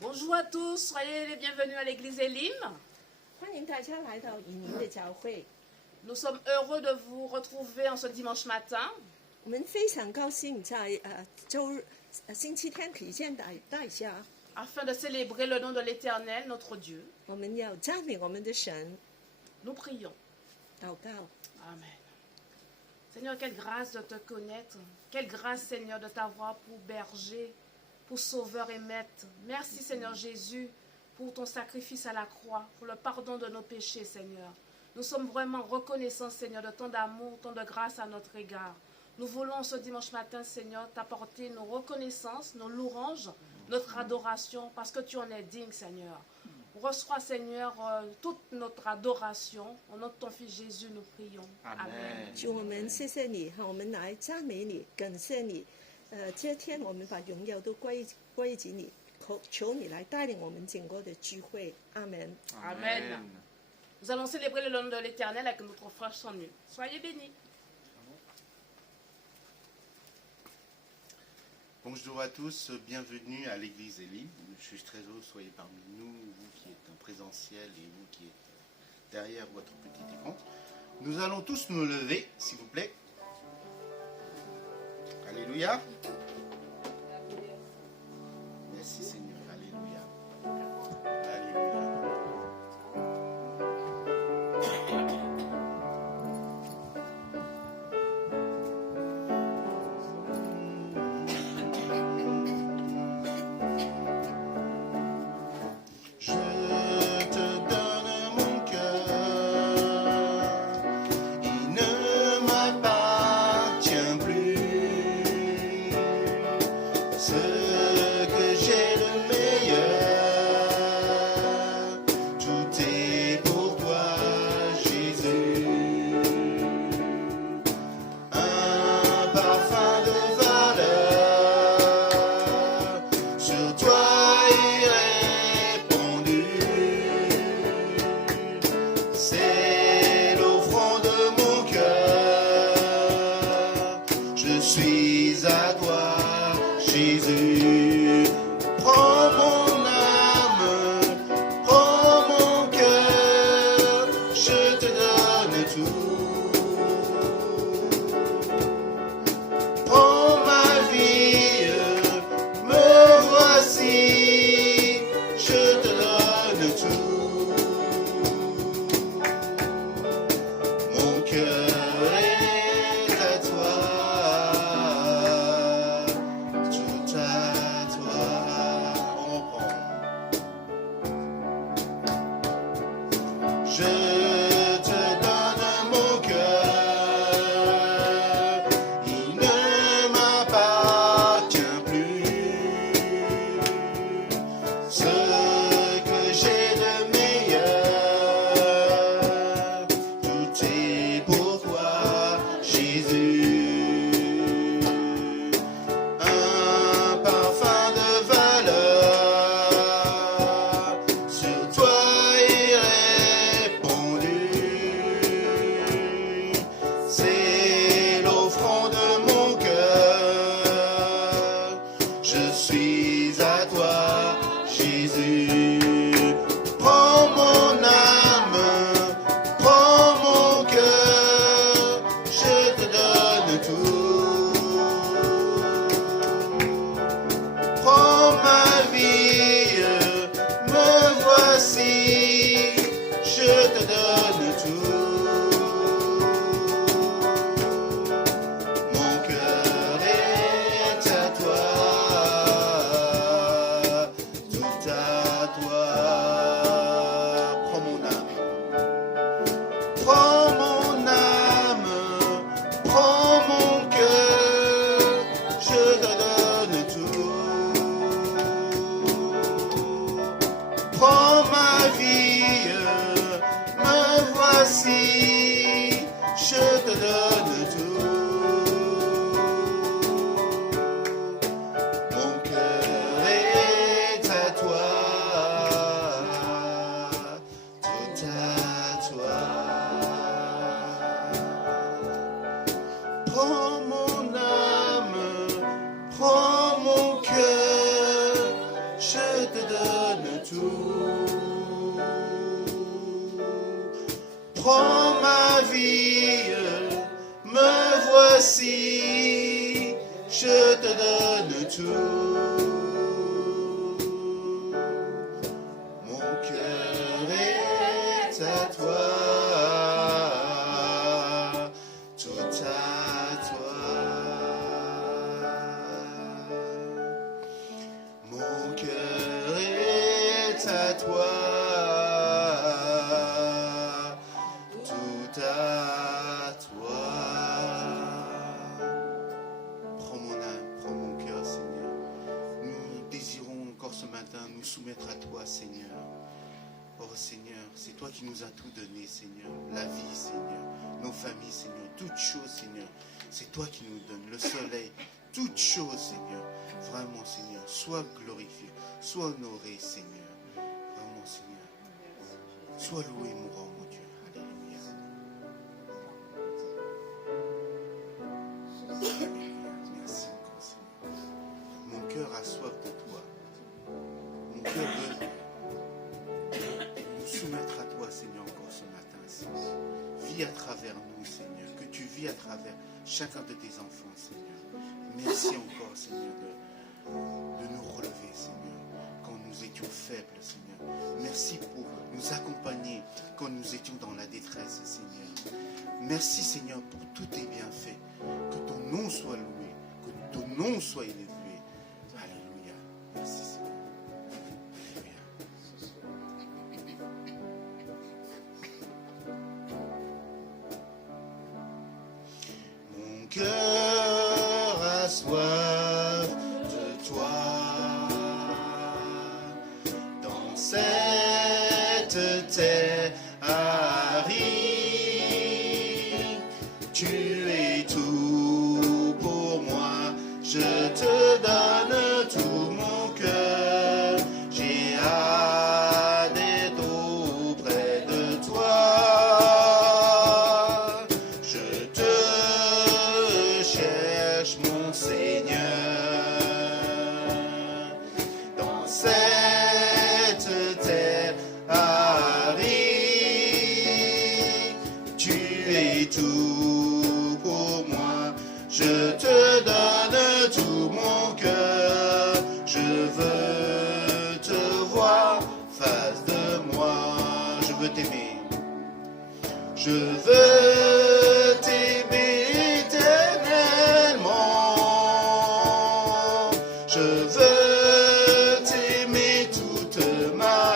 Bonjour à tous, soyez les bienvenus à l'église Elim. 欢迎大家来到以宁的教会。 Nous sommes heureux de vous retrouver en ce dimanche matin 我们非常高兴在星期天可以见大家， afin de célébrer le nom de l'Éternel, notre Dieu. 我们要赞美我们的神， Nous prions. 祷告。 Amen. Seigneur, quelle grâce de te connaître. Quelle grâce, Seigneur, de t'avoir pour berger, pour sauveur et maître. Merci, Seigneur Jésus, pour ton sacrifice à la croix, pour le pardon de nos péchés, Seigneur. Nous sommes vraiment reconnaissants, Seigneur, de tant d'amour, tant de grâce à notre égard. Nous voulons ce dimanche matin, Seigneur, t'apporter nos reconnaissances, nos louanges, notre adoration, parce que tu en es digne, Seigneur. Reçois, Seigneur, toute notre adoration. Au nom de ton Fils Jésus, nous prions. Amen. 主，我们谢谢你，我们来赞美你，感谢你。这天我们把荣耀都归给你，求你来带领我们整个的聚会。阿门。 Amen. Nous allons célébrer le nom de l'Éternel avec notre frère sans nul. Soyez bénis. Bonjour à tous, bienvenue à l'église Elim. Je suis très heureux que vous soyez parmi nous, vous qui êtes en présentiel et vous qui êtes derrière votre petit écran. Nous allons tous nous lever, s'il vous plaît. Alléluia. Merci Seigneur, Alléluia. Alléluia. Je te donne mon cœur, il ne m'appartient plus. Ce que j'ai de meilleur, tout est pour toi, Jésus. Un parfum de valeur, sur toi est répandu. C'est l'offrande de mon cœur. Je suis à toi, Jésus. Prends mon âme, prends mon cœur, je te donne tout. Prends ma vie, me voici, je te donne tout. Mon cœur est à toi, tout à toi. On reprend. Je te donne mon cœur, il ne m'appartient plus. Ce que j'ai de meilleur, tout est pour toi, Jésus. Un parfum de valeur, sur toi est répandu. C'est l'offrande de mon cœur. Je suis à toi, Jésus. te donne tout. Prends ma vie, me voici, je te donne tout. Mon cœur est à toi, tout à toi. Mon cœur est à toi, tout à toi. Prends mon âme, prends mon cœur, Seigneur. Nous désirons encore ce matin nous soumettre à toi, Seigneur. Oh Seigneur, c'est toi qui nous as tout donné, Seigneur. La vie, Seigneur. Nos familles, Seigneur. Toutes choses, Seigneur. C'est toi qui nous donnes le soleil. Toutes choses, Seigneur. Vraiment, Seigneur. Sois glorifié. Sois honoré, Seigneur. Vraiment, Seigneur. Sois loué, mon roi, mon Dieu. Alléluia. Alléluia. Merci encore, Seigneur. Mon cœur a soif de toi. Mon cœur veut nous soumettre à toi, Seigneur, encore ce matin, Seigneur. Vis à travers nous, Seigneur. Que tu vis à travers chacun de tes enfants, Seigneur. Merci encore, Seigneur, de nous relever, Seigneur, quand nous étions faibles, Seigneur. Merci pour nous accompagner quand nous étions dans la détresse, Seigneur. Merci, Seigneur, pour tous tes bienfaits. Que ton nom soit loué, que ton nom soit élevé. Alléluia. Merci, Seigneur. Mon cœur a soif de toi. Dans cette terre aride, tu es tout pour moi. Je te donne tout mon cœur. J'ai hâte d'être auprès de toi. Je te cherche, mon Seigneur. Dans cette terre aride, tu es tout pour moi. Je te donne tout mon cœur. Je veux te voir face de moi. Je veux t'aimer. Je veux t'aimer éternellement. Je veux t'aimer toute ma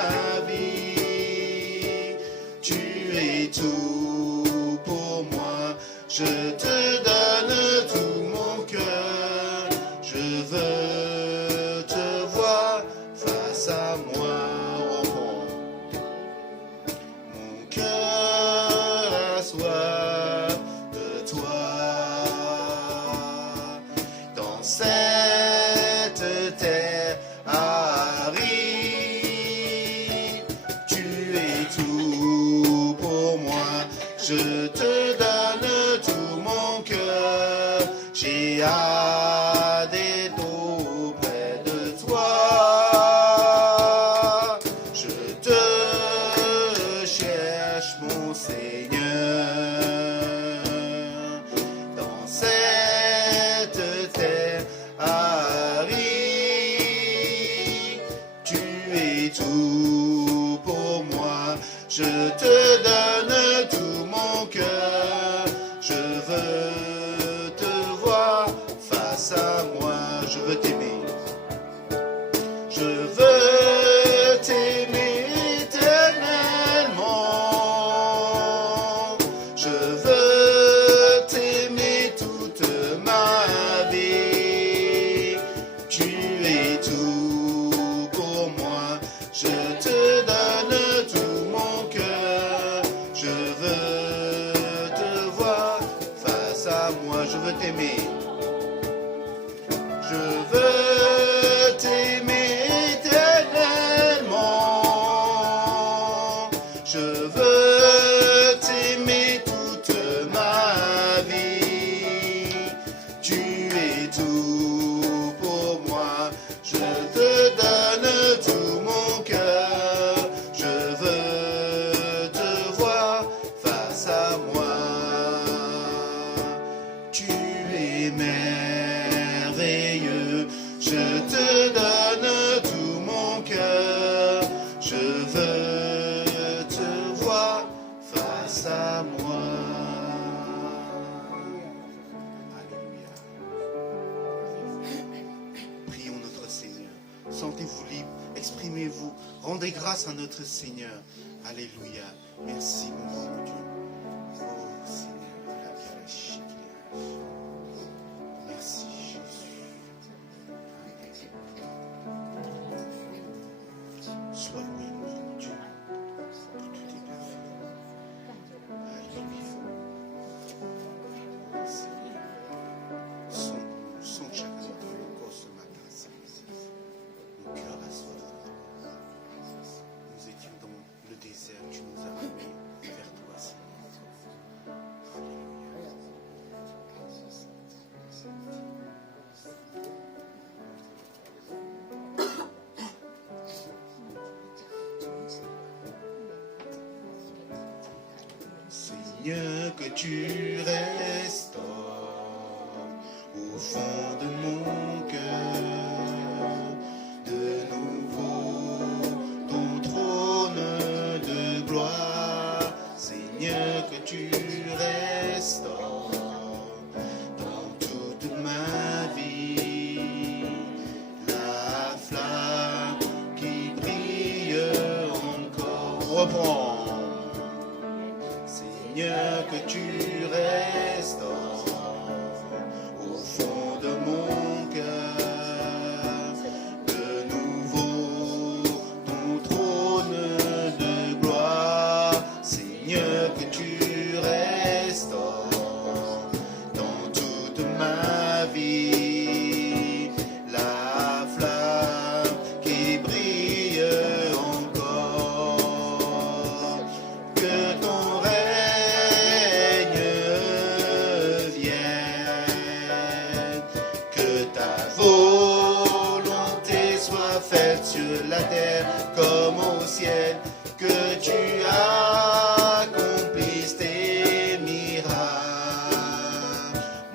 vie. Tu es tout pour moi. Je te donne tout mon cœur. Je veux te voir face à moi. Oh, mon cœur a soif de toi. Dans cette terre aride, tu es tout pour moi. Je te donne tout mon cœur. J'ai hâte d'être auprès de toi. Je te cherche, mon Seigneur. Dans cette terre aride, tu es tout pour moi. Je te donne tout mon cœur. Je veux te voir face à moi. Je veux t'aimer. Je veux t'aimer éternellement. Je veux t'aimer toute ma vie. Tu es tout pour moi. Je te donne tout mon cœur. exprimez-vous, rendez grâce à notre Seigneur. Alléluia. Merci mon grand Dieu. Oh Seigneur, merci Jésus. Sois loué mon grand Dieu pour tous tes bienfaits. Alléluia. Seigneur, sonde chacun d'entre nous encore ce matin, Seigneur. Nos cœurs à soif. Nous étions dans le désert, tu nous as ramenés vers toi, Seigneur. Alléluia. Seigneur, que tu restaures au fond de mon cœur de nouveau ton trône de gloire. Seigneur, que tu restaures dans toute ma vie la flamme qui brille encore. Reprends. Seigneur, que tu restaures au fond de mon cœur de nouveau ton trône de gloire. Seigneur, que tu restaures dans toute ma vie la flamme qui brille encore. Que ton règne vienne, que ta volonté soit faite sur la terre comme au ciel, que tu accomplisses tes miracles.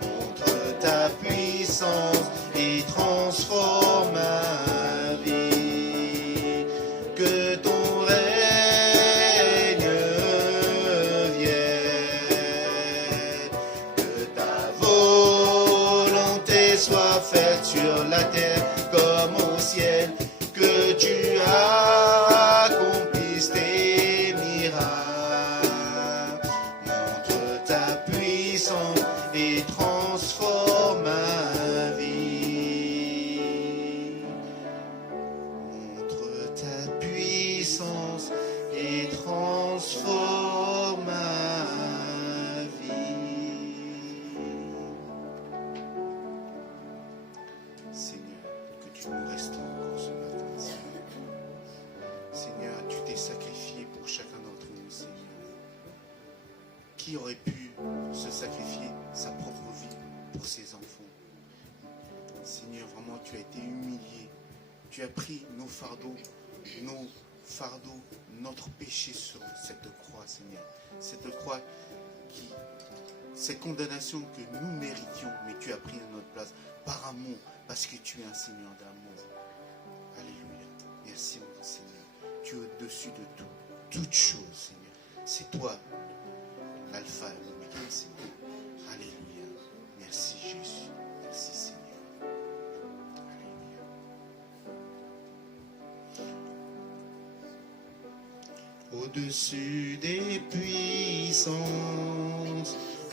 Montre ta puissance et transforme ma vie. Que ton règne vienne, que ta volonté soit faite sur la terre comme au ciel, que tu accomplisses tes miracles. Montre ta puissance et transforme ma vie. Montre ta puissance et transforme ma vie. Seigneur, que tu nous restaures encore ce matin, Seigneur. Seigneur, tu t'es sacrifié pour chacun d'entre nous, Seigneur. Qui aurait pu se sacrifier sa propre vie pour ses enfants? Seigneur, vraiment, tu as été humilié. Tu as pris nos fardeaux, notre péché sur cette croix, Seigneur. Cette croix cette condamnation que nous méritions, mais tu as pris à notre place par amour, parce que tu es un Seigneur d'amour. Alléluia. Merci, mon Seigneur. Tu es au-dessus de tout, toute chose, Seigneur. C'est toi, l'alpha et l'oméga, Seigneur. Alléluia. Merci, Jésus. Merci, Seigneur. Alléluia. Au-dessus des puissances,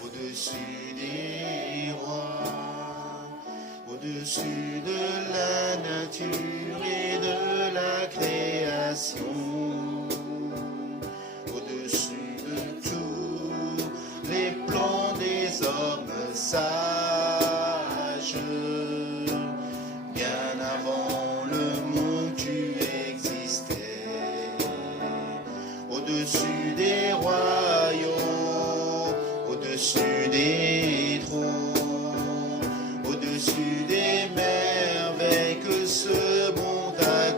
au-dessus des rois, au-dessus de la nature et de la création, au-dessus de tous les plans des hommes sages, bien avant le monde tu existais, au-dessus des royaumes, au-dessus des trônes, au-dessus des merveilles que ce monde a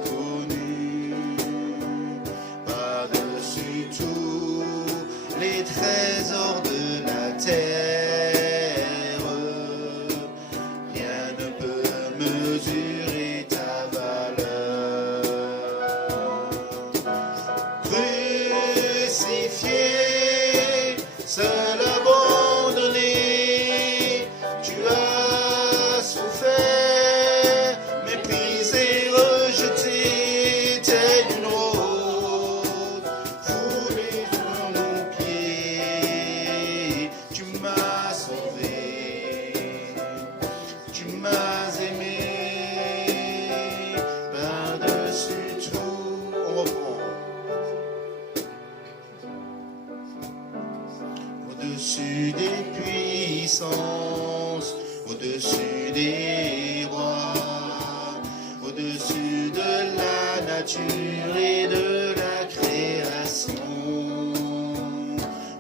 durée de la création,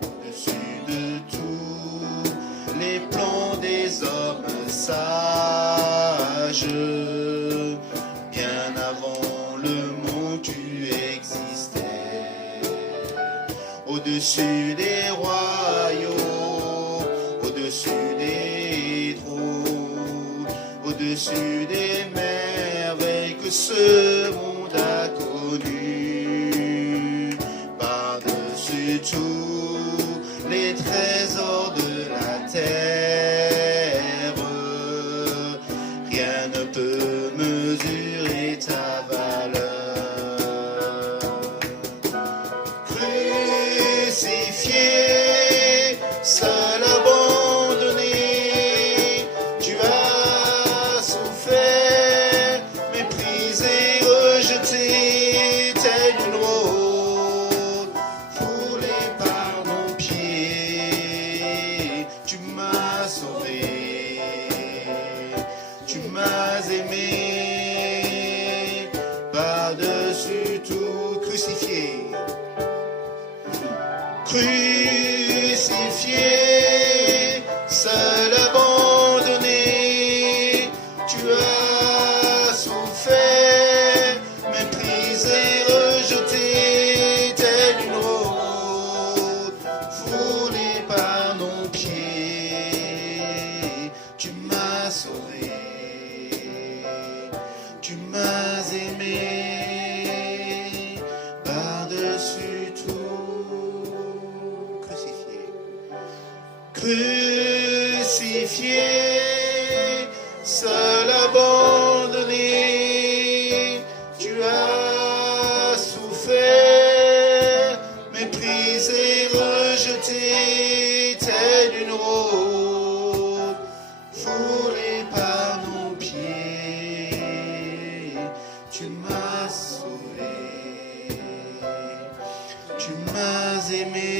au-dessus de tous les plans des hommes sages. Bien avant le monde tu existais, au-dessus des royaumes, au-dessus des trônes, au-dessus des merveilles que ce monde a connues, par-dessus tous les trésors de la terre, rien ne peut mesurer ta valeur. Crucifié, seul abandonné, tu as souffert, méprisé, rejeté, tel une rose, foulé par nos pieds. Tu m'as sauvé, tu m'as aimé, par-dessus tout crucifié. Crucifié, seul abandonné, tu as souffert, méprisé, rejeté, tel une rose, foulé par nos pieds. Tu m'as sauvé, tu m'as aimé, par-dessus tout crucifié. Crucifié, seul abandonné, tu as souffert, méprisé, rejeté, tel une rose, foulé par nos pieds. Tu m'as sauvé, tu m'as aimé,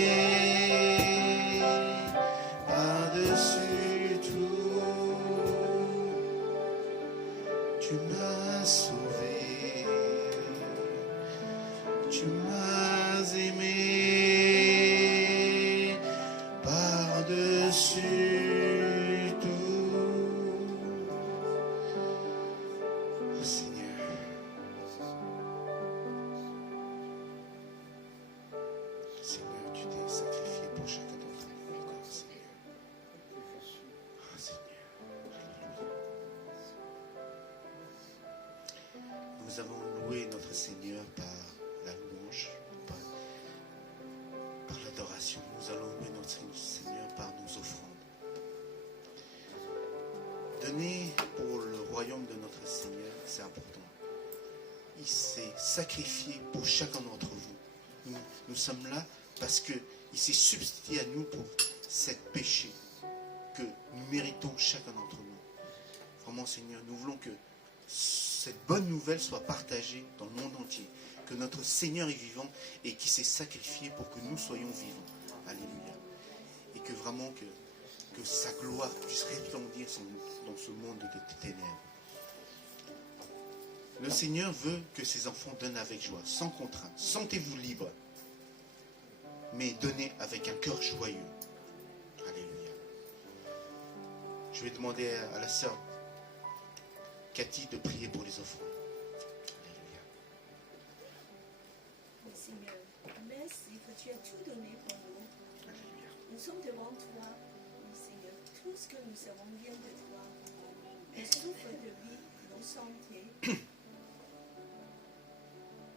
par-dessus tout. Tu m'as sauvé, tu m'as aimé, par-dessus tout. Oh Seigneur, Seigneur, tu t'es sacrifié pour chacun d'entre nous encore, Seigneur. Oh Seigneur, alléluia. Nous avons loué notre Seigneur par la louange, par l'adoration. Nous allons louer notre Seigneur par nos offrandes. Donner pour le royaume de notre Seigneur, c'est important. Il s'est sacrifié pour chacun d'entre vous. Nous sommes là parce qu'il s'est substitué à nous pour cette péché que nous méritons chacun d'entre nous. Vraiment, Seigneur, nous voulons que cette bonne nouvelle soit partagée dans le monde entier. Que notre Seigneur est vivant et qu'il s'est sacrifié pour que nous soyons vivants. Alléluia. Et que vraiment que sa gloire puisse resplendir dans ce monde de ténèbres. Le Seigneur veut que ses enfants donnent avec joie, sans contrainte. Sentez-vous libre, mais donnez avec un cœur joyeux. Alléluia. Je vais demander à la sœur Cathy de prier pour les offrandes. Alléluia. Seigneur, merci que tu as tout donné pour nous. Alléluia. Nous sommes devant toi, oui, Seigneur. Tout ce que nous avons vient de toi. Le souffle de vie, nos santé,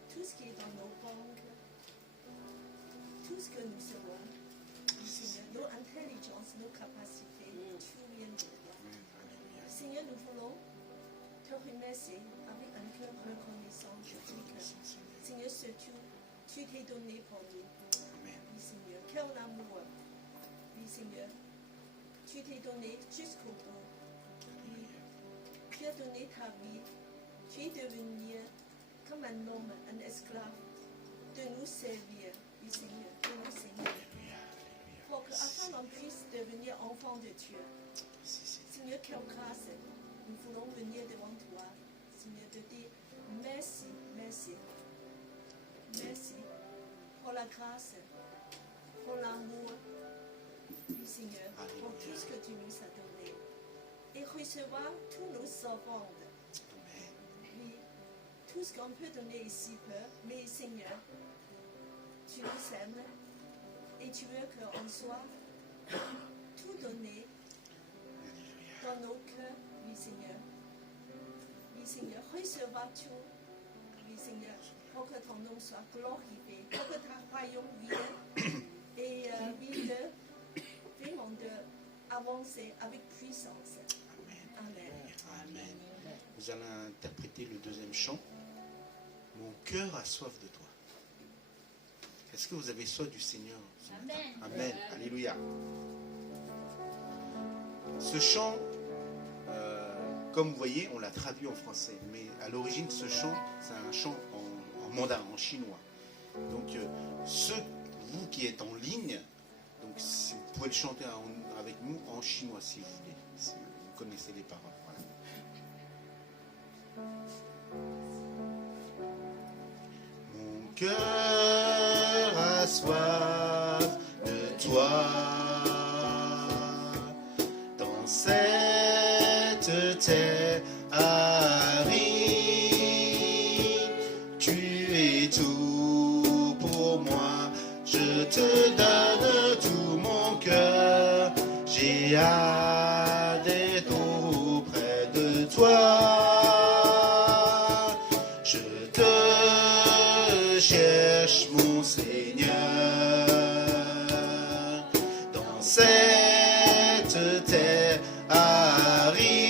tout ce qui est dans nos banques, tout ce que nous avons, oui, Seigneur, nos intelligences, nos capacités, tout vient de toi. Alléluia. Seigneur, nous voulons te remercier avec un cœur reconnaissant. Seigneur, surtout, tu t'es donné pour nous. Amen. Oui, Seigneur, quel amour. Oui, Seigneur, tu t'es donné jusqu'au bout. Oui, tu as donné ta vie. Tu es devenu comme un homme, un esclave, de nous servir. Oui, Seigneur, de nous Seigneur. Alléluia. Pour qu'afin qu'on puisse devenir enfant de Dieu. Seigneur, quelle grâce. Nous voulons venir devant toi, Seigneur, te dire merci, merci. ta grâce, ton amour, oui Seigneur, pour tout ce que tu nous as donné. Et recevoir tous nos offrandes. Oui, tout ce qu'on peut donner ici, Père, mais Seigneur, tu nous aimes et tu veux qu'on soit tout donné dans nos cœurs, oui Seigneur. Oui Seigneur, recevoir tout, oui Seigneur, pour que ton nom soit glorifié, pour que ta royaume vienne et oui, vraiment d'avancer avec puissance. Amen. Amen. Nous allons interpréter le deuxième chant. Mon cœur a soif de toi. Est-ce que vous avez soif du Seigneur ce matin? Amen. Alléluia. Ce chant, comme vous voyez, on l'a traduit en français. Mais à l'origine, ce chant, c'est un chant en mandarin, en chinois. Donc, ceux, vous qui êtes en ligne, donc, si vous pouvez le chanter avec nous en chinois si vous voulez. Si vous connaissez les paroles. Voilà. Mon cœur a soif de toi. Dans cette terre aride, tu es tout pour moi. Je te donne tout mon cœur. J'ai hâte d'être auprès de toi. Je te cherche, mon Seigneur, dans cette terre aride.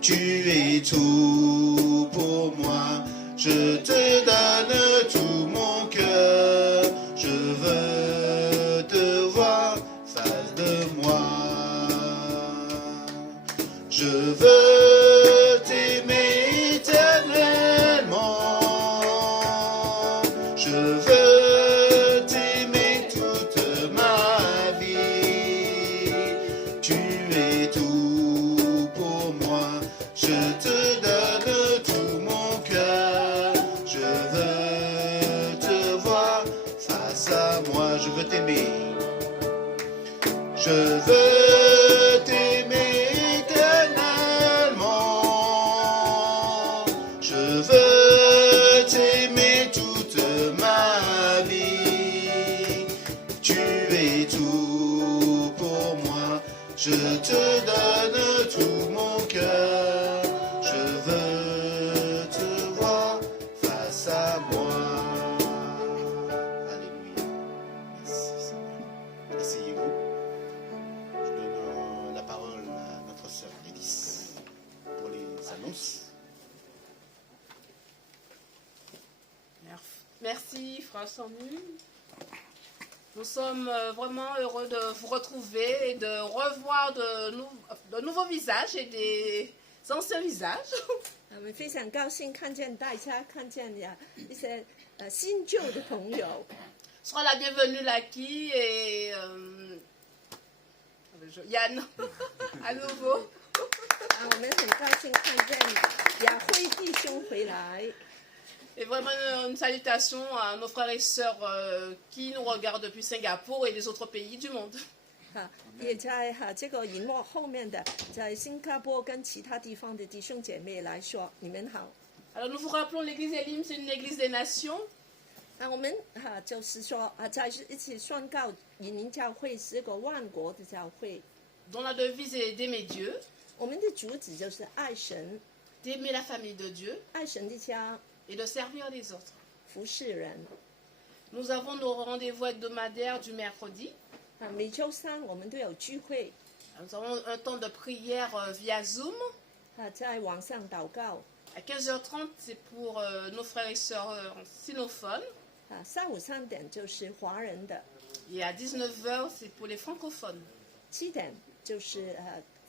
Tu es tout pour moi. Je te donne tout mon cœur. Je veux te voir face de moi. Je veux t'aimer éternellement. Je veux t'aimer toute ma vie. Tu es tout pour moi. Je te donne tout mon cœur. Je veux te voir face à moi. Je veux t'aimer. Je veux t'aimer éternellement. Je veux t'aimer toute ma vie. Tu es tout pour moi. Je te donne tout mon cœur. Je veux te voir face à moi. Alléluia. Merci Seigneur. Asseyez-vous. Je donne la parole à notre sœur Élise pour les annonces. Merci, frère Samu. Nous sommes vraiment heureux de vous retrouver et de revoir de nouveaux visages et des anciens visages. 我们非常高兴看见大家，看见一些新旧的朋友。 Sois la bienvenue, Laki et Yann, à nouveau. 我们很高兴看见雅辉弟兄回来。 Et vraiment une salutation à nos frères et sœurs qui nous regardent depuis Singapour et les autres pays du monde. 也在这个荧幕后面的，在新加坡跟其他地方的弟兄姐妹来说，你们好。 Alors nous vous rappelons, l'église Elim, c'est une église des nations. 我们就是说在一起宣告引领教会是个万国的教会。 Dont la devise est d'aimer Dieu, 我们的主旨就是爱神， d'aimer la famille de Dieu 爱神的家， et de servir les autres. 服侍人。 Nous avons nos rendez-vous hebdomadaires du mercredi. 每周三我们都有聚会， Nous avons un temps de prière via Zoom. 在网上祷告。 À 15h30, c'est pour nos frères et sœurs sinophones. 下午3点就是华人的， Et à 19h, c'est pour les francophones. 7点就是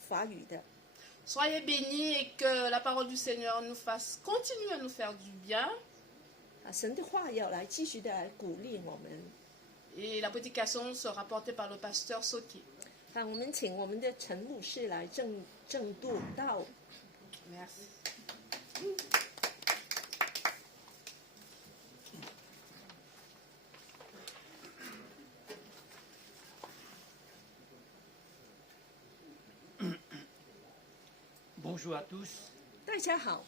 法语的。 Soyez bénis et que la parole du Seigneur nous fasse continuer à nous faire du bien. 神的话要来继续的来鼓励我们。 Et la prédication sera portée par le pasteur Soki. 我们请我们的陈牧师来正督道。 Merci. Bonjour à tous. 大家好，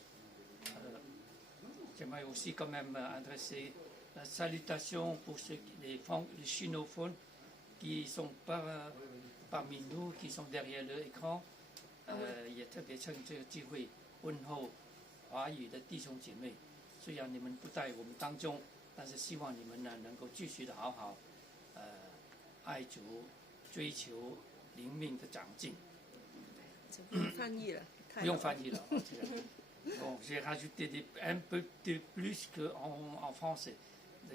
J'aimerais aussi quand même adresser la salutation pour les chinophones qui sont parmi nous, qui sont derrière l'écran. 也特别趁这个机会问候华语的弟兄姐妹。虽然你们不在我们当中，但是希望你们呢能够继续的好好爱主，追求灵命的长进。 就不用翻译了，太不用好了翻译了。Bon, j'ai rajouté un peu de plus qu'en français,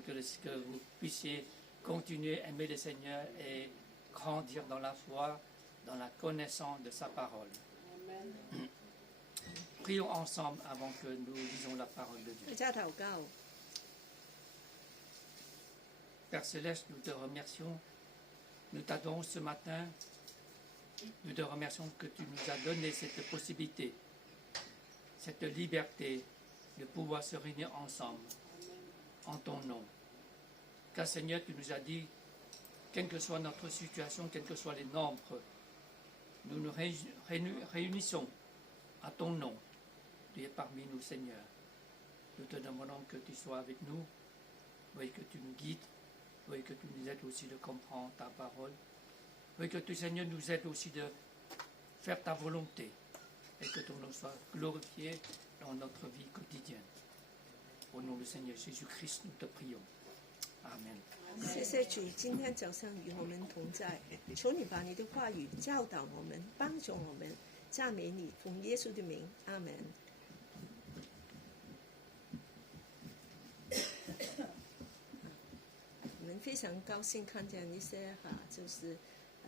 que vous puissiez continuer à aimer le Seigneur et grandir dans la foi, dans la connaissance de sa parole. Prions ensemble avant que nous lisons la parole de 大 Dieu. 家祷告。 Père Céleste, nous te remercions, nous t'adorons ce matin, nous te remercions que tu nous as donné cette possibilité, cette liberté de pouvoir se réunir ensemble en ton nom. Car Seigneur, tu nous as dit, quelle que soit notre situation, quels que soient les nombres, nous nous réunissons à ton nom. Tu es parmi nous, Seigneur. Nous te demandons que tu sois avec nous, oui, que tu nous guides, oui, que tu nous aides aussi de comprendre ta parole, oui, que tu, Seigneur, nous aides aussi de faire ta volonté et que ton nom soit glorifié dans notre vie quotidienne. Au nom du Seigneur Jésus-Christ, nous te prions. Amen. 谢谢主，今天早上与我们同在，求你把你的话语教导我们，帮助我们，赞美你，奉耶稣的名，阿门。我们非常高兴看见一些就是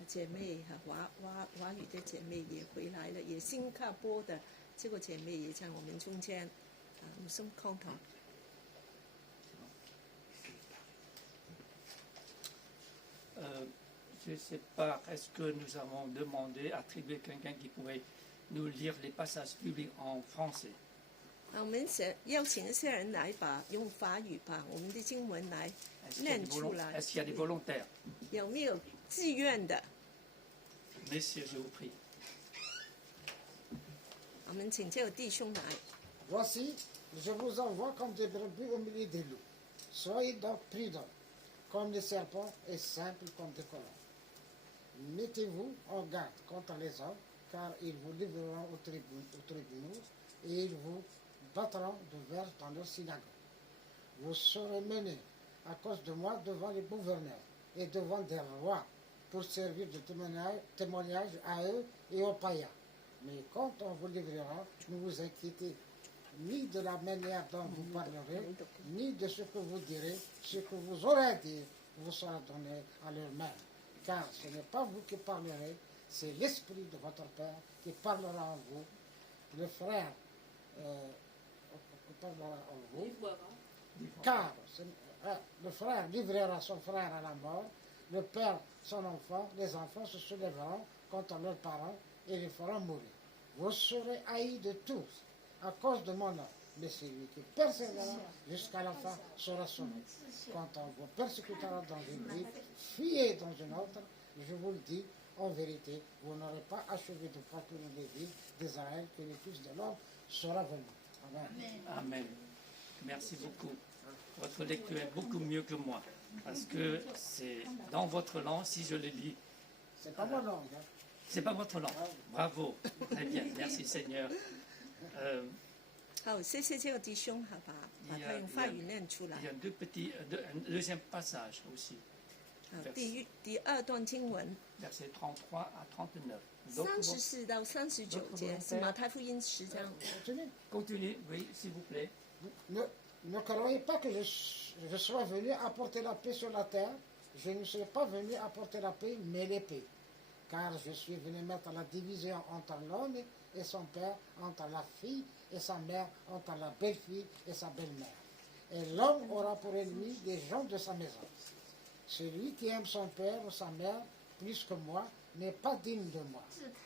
姐妹华语的姐妹也回来了，也新加坡的这个姐妹也在我们中间nous sommes contents。 Je ne sais pas, est-ce que nous avons demandé, attribué quelqu'un qui pourrait nous lire les passages bibliques en français? 我们邀请一些人来用法语把我们的经文来念出来。 Est-ce qu'il y a des volontaires? 有没有自愿的？ Messieurs, je vous prie. 我们请这个弟兄来。 Voici, je vous envoie comme des brebis au milieu des loups. Soyez donc prudents, comme les serpents et simples comme des colombes. Mettez-vous en garde contre les hommes, car ils vous livreront aux tribunaux et ils vous battront de verge dans leurs synagogues. Vous serez menés à cause de moi devant les gouverneurs et devant des rois pour servir de témoignage à eux et aux païens. Mais quand on vous livrera, ne vous inquiétez ni de la manière dont vous parlerez, ni de ce que vous direz. Ce que vous aurez à dire vous sera donné à leur main. Car ce n'est pas vous qui parlerez, c'est l'Esprit de votre Père qui parlera en vous. Le frère parlera en vous. Car le frère livrera son frère à la mort, le père son enfant, les enfants se soulèveront contre leurs parents et les feront mourir. Vous serez haïs de tous à cause de mon nom, mais celui qui persévérera jusqu'à la fin sera sauvé. Quand on vous persécutera dans une ville, fuyez dans une autre. Je vous le dis, en vérité, vous n'aurez pas achevé de parcourir les villes d'Israël que le Fils de l'homme sera venu. Amen. Amen. Merci beaucoup. Votre lecture est beaucoup mieux que moi, parce que c'est dans votre langue, si je le lis. C'est pas mon langue. Hein. C'est pas votre langue. Bravo. Très bien. Merci Seigneur. 好，谢谢这个弟兄，好吧，把他用法语念出来 Il y。a un deuxième passage aussi, 好，第二段经文 versets 33 à 39. Donc, 34到39节是马太福音10章。 Continuez. continuez, oui, s'il vous plaît. Ne croyez pas que je sois venu apporter la paix sur la terre. Je ne suis pas venu apporter la paix, mais l'épée. Car je suis venu mettre la division entre l'homme et son père, entre la fille et sa mère, entre la belle-fille et sa belle-mère. Et l'homme aura pour ennemi des gens de sa maison. Celui qui aime son père ou sa mère plus que moi n'est pas digne de moi.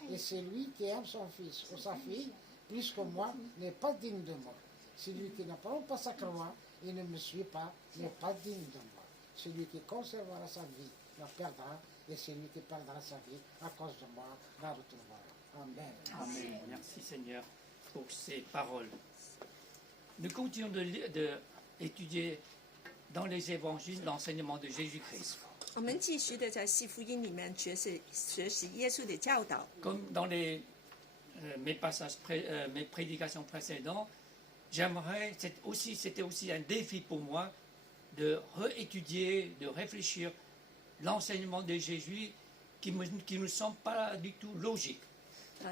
Et celui qui aime son fils ou sa fille plus que moi n'est pas digne de moi. Celui qui ne prend pas sa croix et ne me suit pas n'est pas digne de moi. Celui qui conservera sa vie la perdra, et celui qui perdra sa vie à cause de moi la retrouvera. Amen. Amen. Merci Seigneur pour ces paroles. Nous continuons d'étudier dans les évangiles l'enseignement de Jésus-Christ. 我们继续的在四福音里面学习耶稣的教导。 Comme dans mes prédications précédentes, c'était aussi un défi pour moi de réétudier, de réfléchir l'enseignement de Jésus qui ne semble pas du tout logique.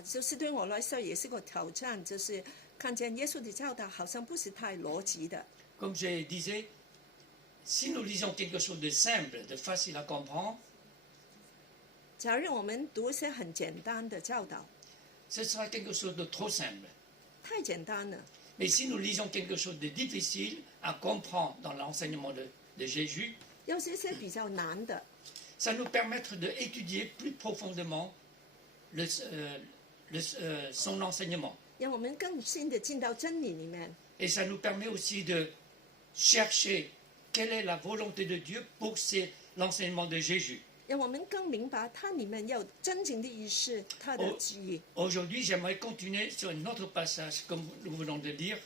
就是对我来说也是个挑战，就是看见耶稣的教导好像不是太逻辑的。 Comme je disais, si nous lisons quelque chose de simple, de facile à comprendre, 假如我们读一些很简单的教导， ce sera quelque chose de trop simple. 太简单了。 Mais si nous lisons quelque chose de difficile à comprendre dans l'enseignement de Jésus, 要是一些比较难的， ça nous permettra d'étudier plus profondément son enseignement. 让我们更深的进到真理里面， Et ça nous permet aussi de chercher quelle est la volonté de Dieu pour l'enseignement de Jésus. 让我们更明白它里面有真正的意思，它的旨意。 Aujourd'hui, j'aimerais continuer sur un autre passage, comme nous venons de lire,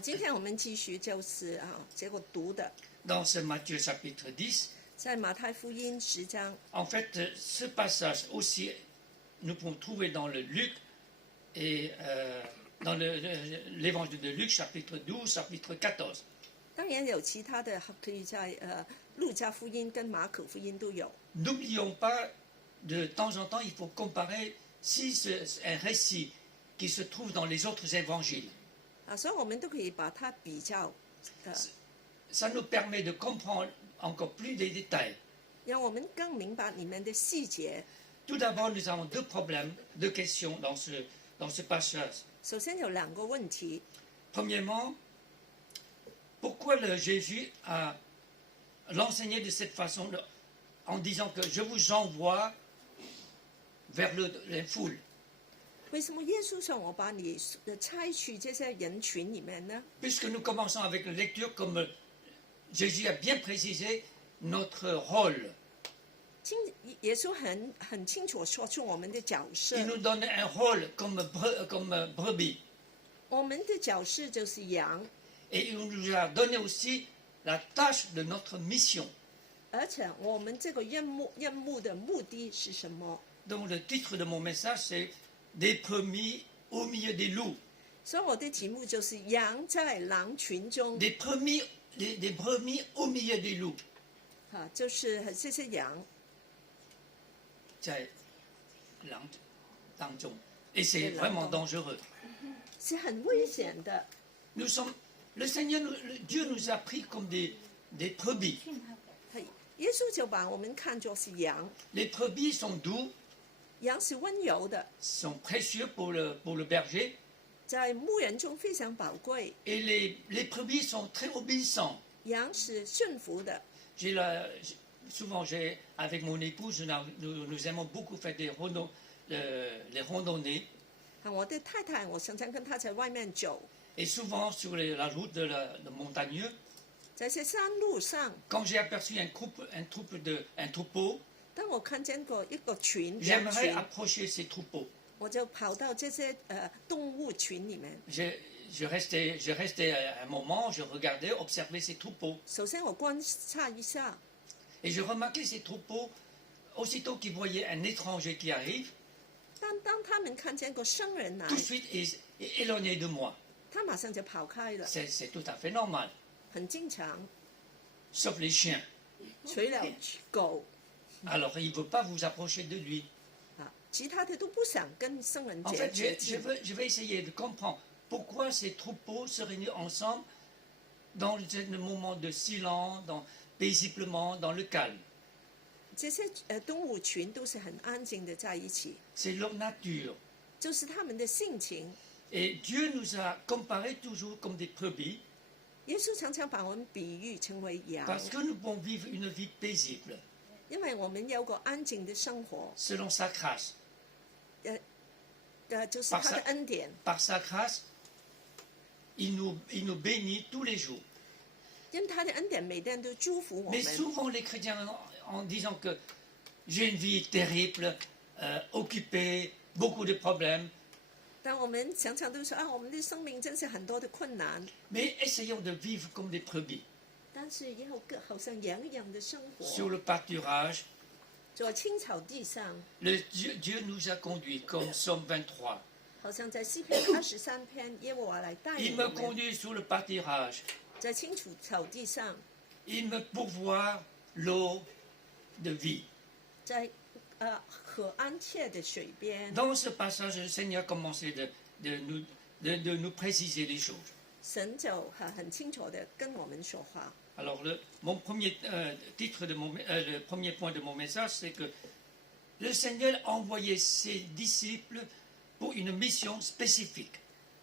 今天我们继续就是这个读的， dans ce Matthieu chapitre 10. 在马太福音10章。 En fait, ce passage aussi, nous pouvons trouver dans le Luc et dans l'évangile de Luc, chapitre 12, chapitre 14. 当然有其他的，可以在路加福音跟马可福音都有。 N'oublions pas, de temps en temps, il faut comparer si c'est un récit qui se trouve dans les autres évangiles. 所以我们都可以把它比较， Ça nous permet de comprendre encore plus des détails. 让我们更明白里面的细节。 Tout d'abord, nous avons deux problèmes, deux questions dans ce passage. 首先有2个问题， Premièrement, pourquoi Jésus a l'enseigné de cette façon en disant que je vous envoie vers les foules. 为什么耶稣说我把你拆去这些人群里面呢？ Puisque nous commençons avec la lecture, comme Jésus a bien précisé notre rôle. 耶稣很清楚说出我们的角色， Il nous donne un rôle comme brebis. 我们的角色就是羊， Et il nous a donné aussi la tâche de notre mission. 而且我们这个任务的目的是什么？ Donc le titre de mon message, c'est Des brebis au milieu des loups. 所以我的题目就是羊在狼群中， Des brebis au milieu des loups. 就是这些羊。 在狼当中. Et c'est vraiment dangereux. 是很危险的。 Le Seigneur, Dieu nous a pris comme des brebis. 耶稣就把我们看作是羊， Les brebis sont doux, 羊是温柔的， sont précieux pour le berger. 在牧人中非常宝贵。 Et les brebis sont très obéissants. 羊是顺服的。 Souvent, avec mon épouse, nous aimons beaucoup faire les randonnées. 我的太太，我常常跟她在外面走， Et souvent, sur la route de montagneux, 在这山路上， quand j'ai aperçu un troupeau, 当我看见过一个羊 j'aimerais 群， approcher ces troupeaux. 我就跑到这些动物群里面。 Je restais un moment, je regardais, observais ces troupeaux. 首先我观察一下， Et je remarquais ces troupeaux, aussitôt qu'ils voyaient un étranger qui arrive, 当他们看见个生人来 tout，de suite ils éloignaient de moi. 他马上就跑开了， C'est tout à fait normal, 很正常。 sauf les chiens. 除了狗 Alors il ne veut pas vous approcher de lui. 其他的都不想跟生人 En 接 fait, 接 je 近。 vais essayer de comprendre pourquoi ces troupeaux se réunissent ensemble dans un moment de silence, paisiblement, dans le calme. 这些动物群都是很安静的在一起， C'est leur nature. 就是他们的性情。 Et Dieu nous a comparés toujours comme des brebis 耶稣常常把我们比喻成为羊， parce que nous pouvons vivre une vie paisible 因为我们有个安静的生活， selon sa grâce. 就是他的恩典。 Par sa grâce, il nous bénit tous les jours. 因为他的恩典每天都祝福我 Mais 们。 souvent les chrétiens, en disant que j'ai une vie terrible, occupée, beaucoup de problèmes, 但我们常常都说啊，我们的生命真是很多的困难， mais essayons de vivre comme des brebis 但是要更好像羊一样的生 sur 活， le pâturage. 在青草地上， Dieu nous a conduits comme Somme 23. 好像在诗篇23篇，耶和华来带 Il 领 me 我们， conduit sur le pâturage. 在青草地上， Il me pourvoit l'eau de vie. 在可安切的水边。 Dans ce passage, le Seigneur commençait de nous préciser les choses. 神就很清楚的跟我们说话。 Alors, le premier point de mon message, c'est que le Seigneur a envoyé ses disciples pour une mission spécifique.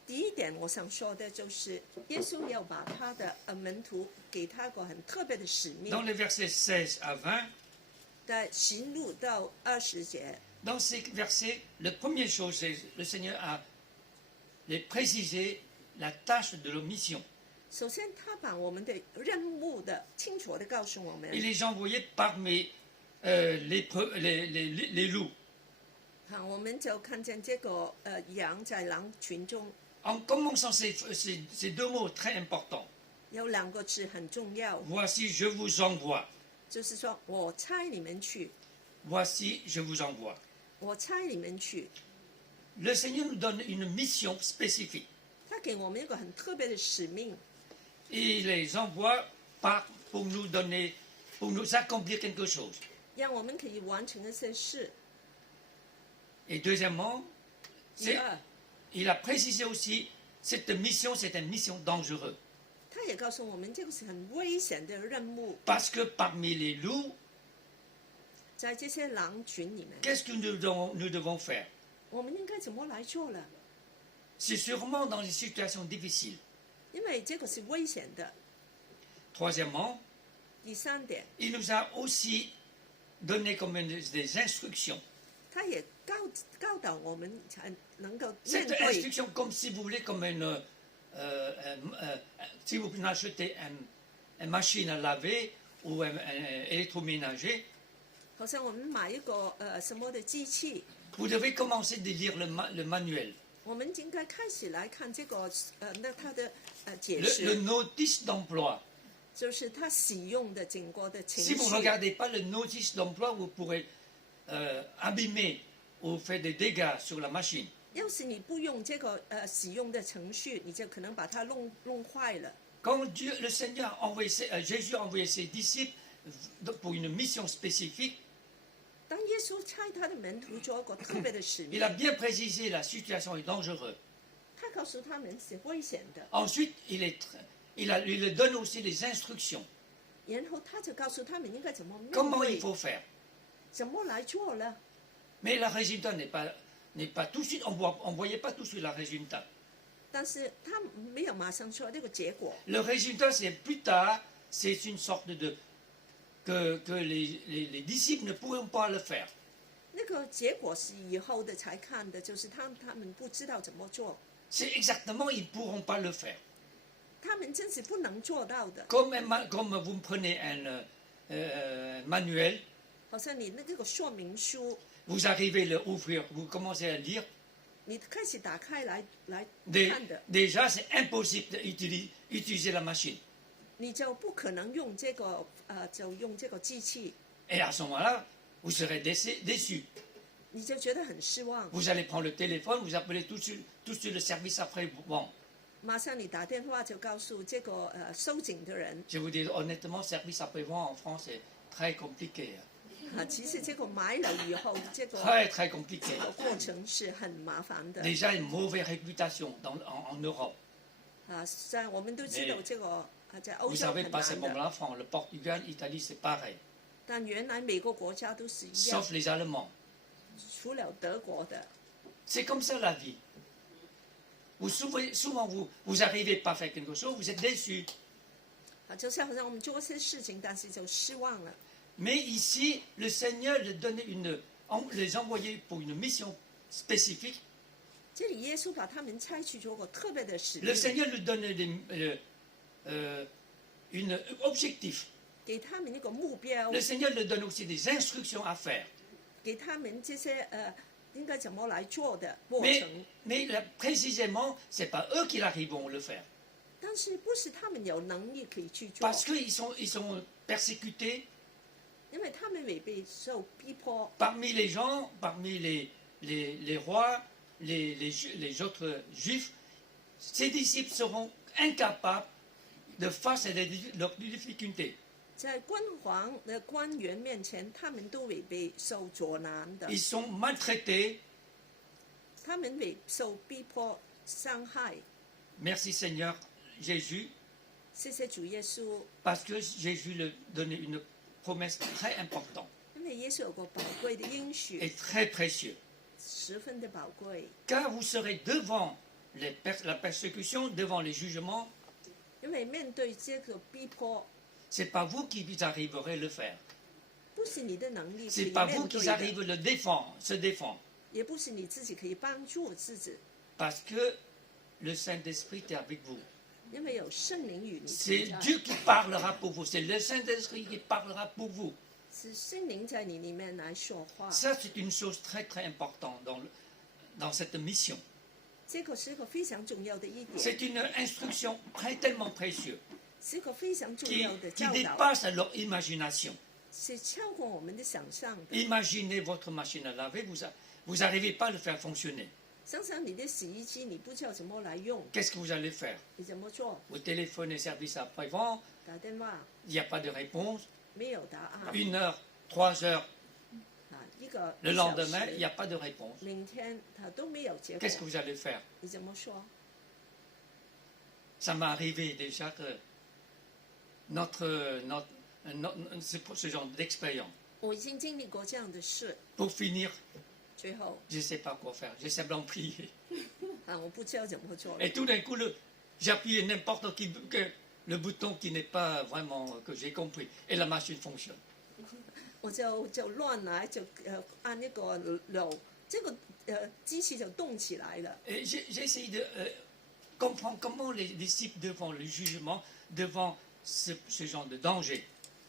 第一点，我想说的就是，耶稣要把他的门徒给他个很特别的使命。 Dans les versets 16 à 20, 在行路到20节， dans ces versets, la première chose, c'est le Seigneur a précisé la tâche de leur mission. 首先他把我们的任务的清楚的告诉我们。 Il les envoyait parmi les loups. 好，我们就看见这个羊在狼群中 En commençant ces deux mots très importants, 有两个字很重要， voici je vous envoie, 就是说我差你们去， voici je vous envoie. 我差你们去。 Le Seigneur nous donne une mission spécifique. 他给我们一个很特别的使命， Et il les envoie pour nous accomplir quelque chose. 让我们可以完成一些事。 Et deuxièmement, 第二， il a précisé aussi cette mission, c'est une mission dangereuse. 他也告诉我们这个是很危险的任务， Parce que parmi les loups, 在这些狼群里面， qu'est-ce que nous devons faire? 我们应该怎么来做呢？ C'est sûrement dans des situations difficiles. 因为这个是危险的。 Troisièmement, 第三点， il nous a aussi donné comme des instructions. 他也教导我们才能够面 Cette 对。 instruction, comme si vous voulez, comme si vous achetez une machine à laver ou un électroménager, 好像我们买一个什么的机器， vous devez commencer de lire le manuel. 我们应该开始来看这个那它的解 Le 释， notice d'emploi. 就是它使用的整个的程 Si vous 序。 ne regardez pas le notice d'emploi, vous pourrez abîmer ou faire des dégâts sur la machine. 要是你不用这个使用的程序，你就可能把它弄坏了。 Quand le Seigneur a envoyé, Jésus a envoyé ses disciples pour une mission spécifique, 当耶稣差他的门徒做一个特别的使 il 命， a bien précisé la situation est dangereuse. 他告诉他们是危险的， Ensuite, il donne aussi les instructions. 然后他就告诉他们应该怎么面 Comment il 对， faut faire. 怎么来做呢？ Mais le résultat n'est pas tout de suite, on ne voyait pas tout de suite le résultat. 但是他没有马上说这个结果， Le résultat, c'est plus tard, c'est une sorte de... que les disciples ne pourront pas le faire. 那个结果是以后的才看的，就是他们不知道怎么做， C'est exactement, ils ne pourront pas le faire. 他们真是不能做到的。 Comme vous prenez un manuel, 好像你那个说明书， vous arrivez à l'ouvrir, vous commencez à lire. 你开始打开来Dé- 看的， déjà, c'est impossible d'utiliser la machine. 你就不可能用这个就用这个机器， Et à ce moment-là, vous serez déçu. 你就觉得很失望。 Vous allez prendre le téléphone, vous appelez tout de suite le service après-vente. 马上你打电话就告诉这个收紧的人 Je vous dis honnêtement, service après-vente en France est très compliqué. 其实这个买了以后，这个 Très, très compliqué. 过程是很麻烦的。 Déjà une mauvaise réputation en Europe. 虽然我们都知道这个在欧 Vous 洲 savez 很 pas, c'est 难 comme 的， la France, le Portugal, l'Italie, c'est pareil. 但原来每个国家都是一样， Sauf les Allemands. 除了德国的。 C'est comme ça la vie. Souvent, vous n'arrivez pas à faire quelque chose, vous êtes déçu. 就是好像我们做一些事情，但是就失望了。 Mais ici, le Seigneur les envoyait pour une mission spécifique. 这里耶稣把他们拆去做过特别的使 Le 命， Seigneur lui donnait un objectif. 给他们一个目标 Le，Seigneur lui donne aussi des instructions à faire. 给他们这些应该怎么来做的过 Mais, 程。 mais là, précisément, ce n'est pas eux qui arriveront à le faire. 但是不是他们有能力可以去做， Parce qu'ils sont persécutés 因为他们违背受逼迫， parmi les gens, parmi les rois, les autres juifs. Ces disciples seront incapables de face à leurs difficultés. 在君皇的官员面前，他们都违背受阻难的， Ils sont maltraités. 他们受逼迫伤害。 Merci Seigneur Jésus, 谢谢主耶稣， parce que Jésus leur donnait une promesse très importante 因为耶稣有个宝贵的应许， et très précieuse. 十分的宝贵。 Car vous serez devant la persécution, devant les jugements. 因为面对这个逼迫， Ce n'est pas vous qui arriverez à le faire. 不是你的能力可 Ce 以 n'est pas vous 面 qui 对 arrivez 的， se défendre. 也不是你自己可以帮助自己， Parce que le Saint-Esprit est avec vous. 因为有圣灵与你 C'est 同在， Dieu qui parlera pour vous. C'est le Saint-Esprit qui parlera pour vous. 是圣灵在你里面来说话。 Ça, c'est une chose très très importante dans cette mission. 这个是一个非常重要的一点， C'est une instruction tellement précieuse 是一个非常重 qui, 要的 qui 教导， dépasse leur imagination. 是超过我们的想象的。 Imaginez votre machine à laver, vous n'arrivez pas à le faire fonctionner. 想想你的洗衣机，你不知道怎么来用， Qu'est-ce que vous allez faire? 你怎么做？ Vous téléphonez service après-vente, 打电话 il n'y a pas de réponse. 没有答案， 1 heure, 3 heures, 一个 le 1小 lendemain, il n'y 时， a pas de réponse. 明天他都没有结果 Qu'est-ce que，vous allez faire? 你怎么说？ Ça m'est arrivé déjà que ce genre d'expérience. 我已经经历过这样的事， Pour finir, 最后 je ne sais pas quoi faire. J'ai simplement prié. 我不知道怎么做了 Et tout d'un coup, j'ai appuyé n'importe qui, le bouton qui n'est pas vraiment que j'ai compris. Et la machine fonctionne. 我就乱来，就按那个钮，这个机器就动起来了。 Et j'ai essayé de comprendre comment les disciples devant le jugement, devant ce genre de danger.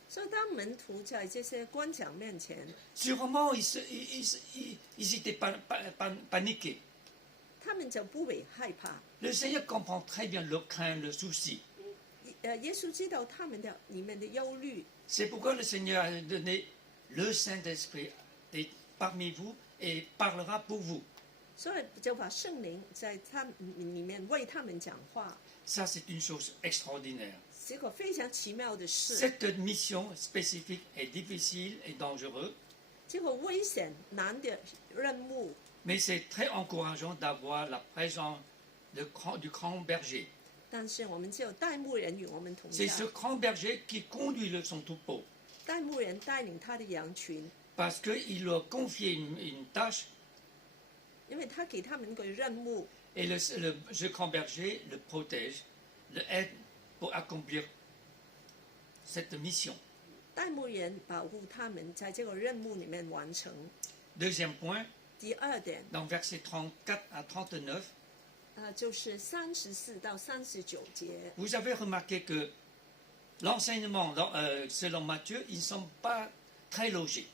所以当门徒在这些官长面前， Sûrement, ils étaient paniqués. 他们就不会害怕。 Le Seigneur comprend très bien leur crainte, leur souci. 耶稣知道他们的里面的忧虑， C'est pourquoi le Seigneur a donné le Saint-Esprit parmi vous et parlera pour vous. 所以就把圣灵在他们里面为他们讲话， Ça, c'est une chose extraordinaire. 是一个非常奇妙的事。 Cette mission spécifique est difficile et dangereuse, 这个危险难的任务， mais c'est très encourageant d'avoir la présence du grand berger. 但是我们只有带牧人与我们同在 C'est，ce grand berger qui conduit son troupeau, 带牧人带领他的羊群， parce qu'il leur confie une tâche, 因为他给他们一个任务， et ce grand berger le protège, le aide pour accomplir cette mission. 带牧人保护他们在这个任务里面完成。 Deuxième point, 第二点， dans versets 34 à 39, 就是34到39节， vous avez remarqué que l'enseignement, selon Matthieu, il ne semble pas très logique.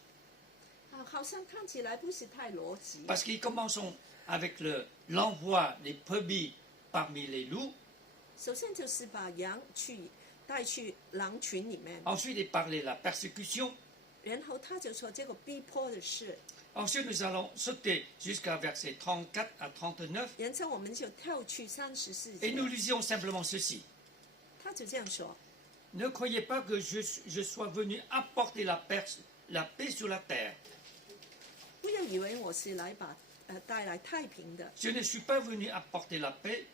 好像看起来不是太逻辑。 Parce qu'ils commencent avec l'envoi des brebis parmi les loups, 首先就是把羊带去狼群里面， ensuite il parlait de la persécution, 然后他就说这个逼迫的事， ensuite nous allons sauter jusqu'à versets 34 à 39, 然后我们就跳去34 et 节， nous lisions simplement ceci. 他就这样说： Ne croyez pas que je sois venu apporter la paix sur la terre. 不要以为我是来把带来太平的， Je ne suis pas venu apporter la paix,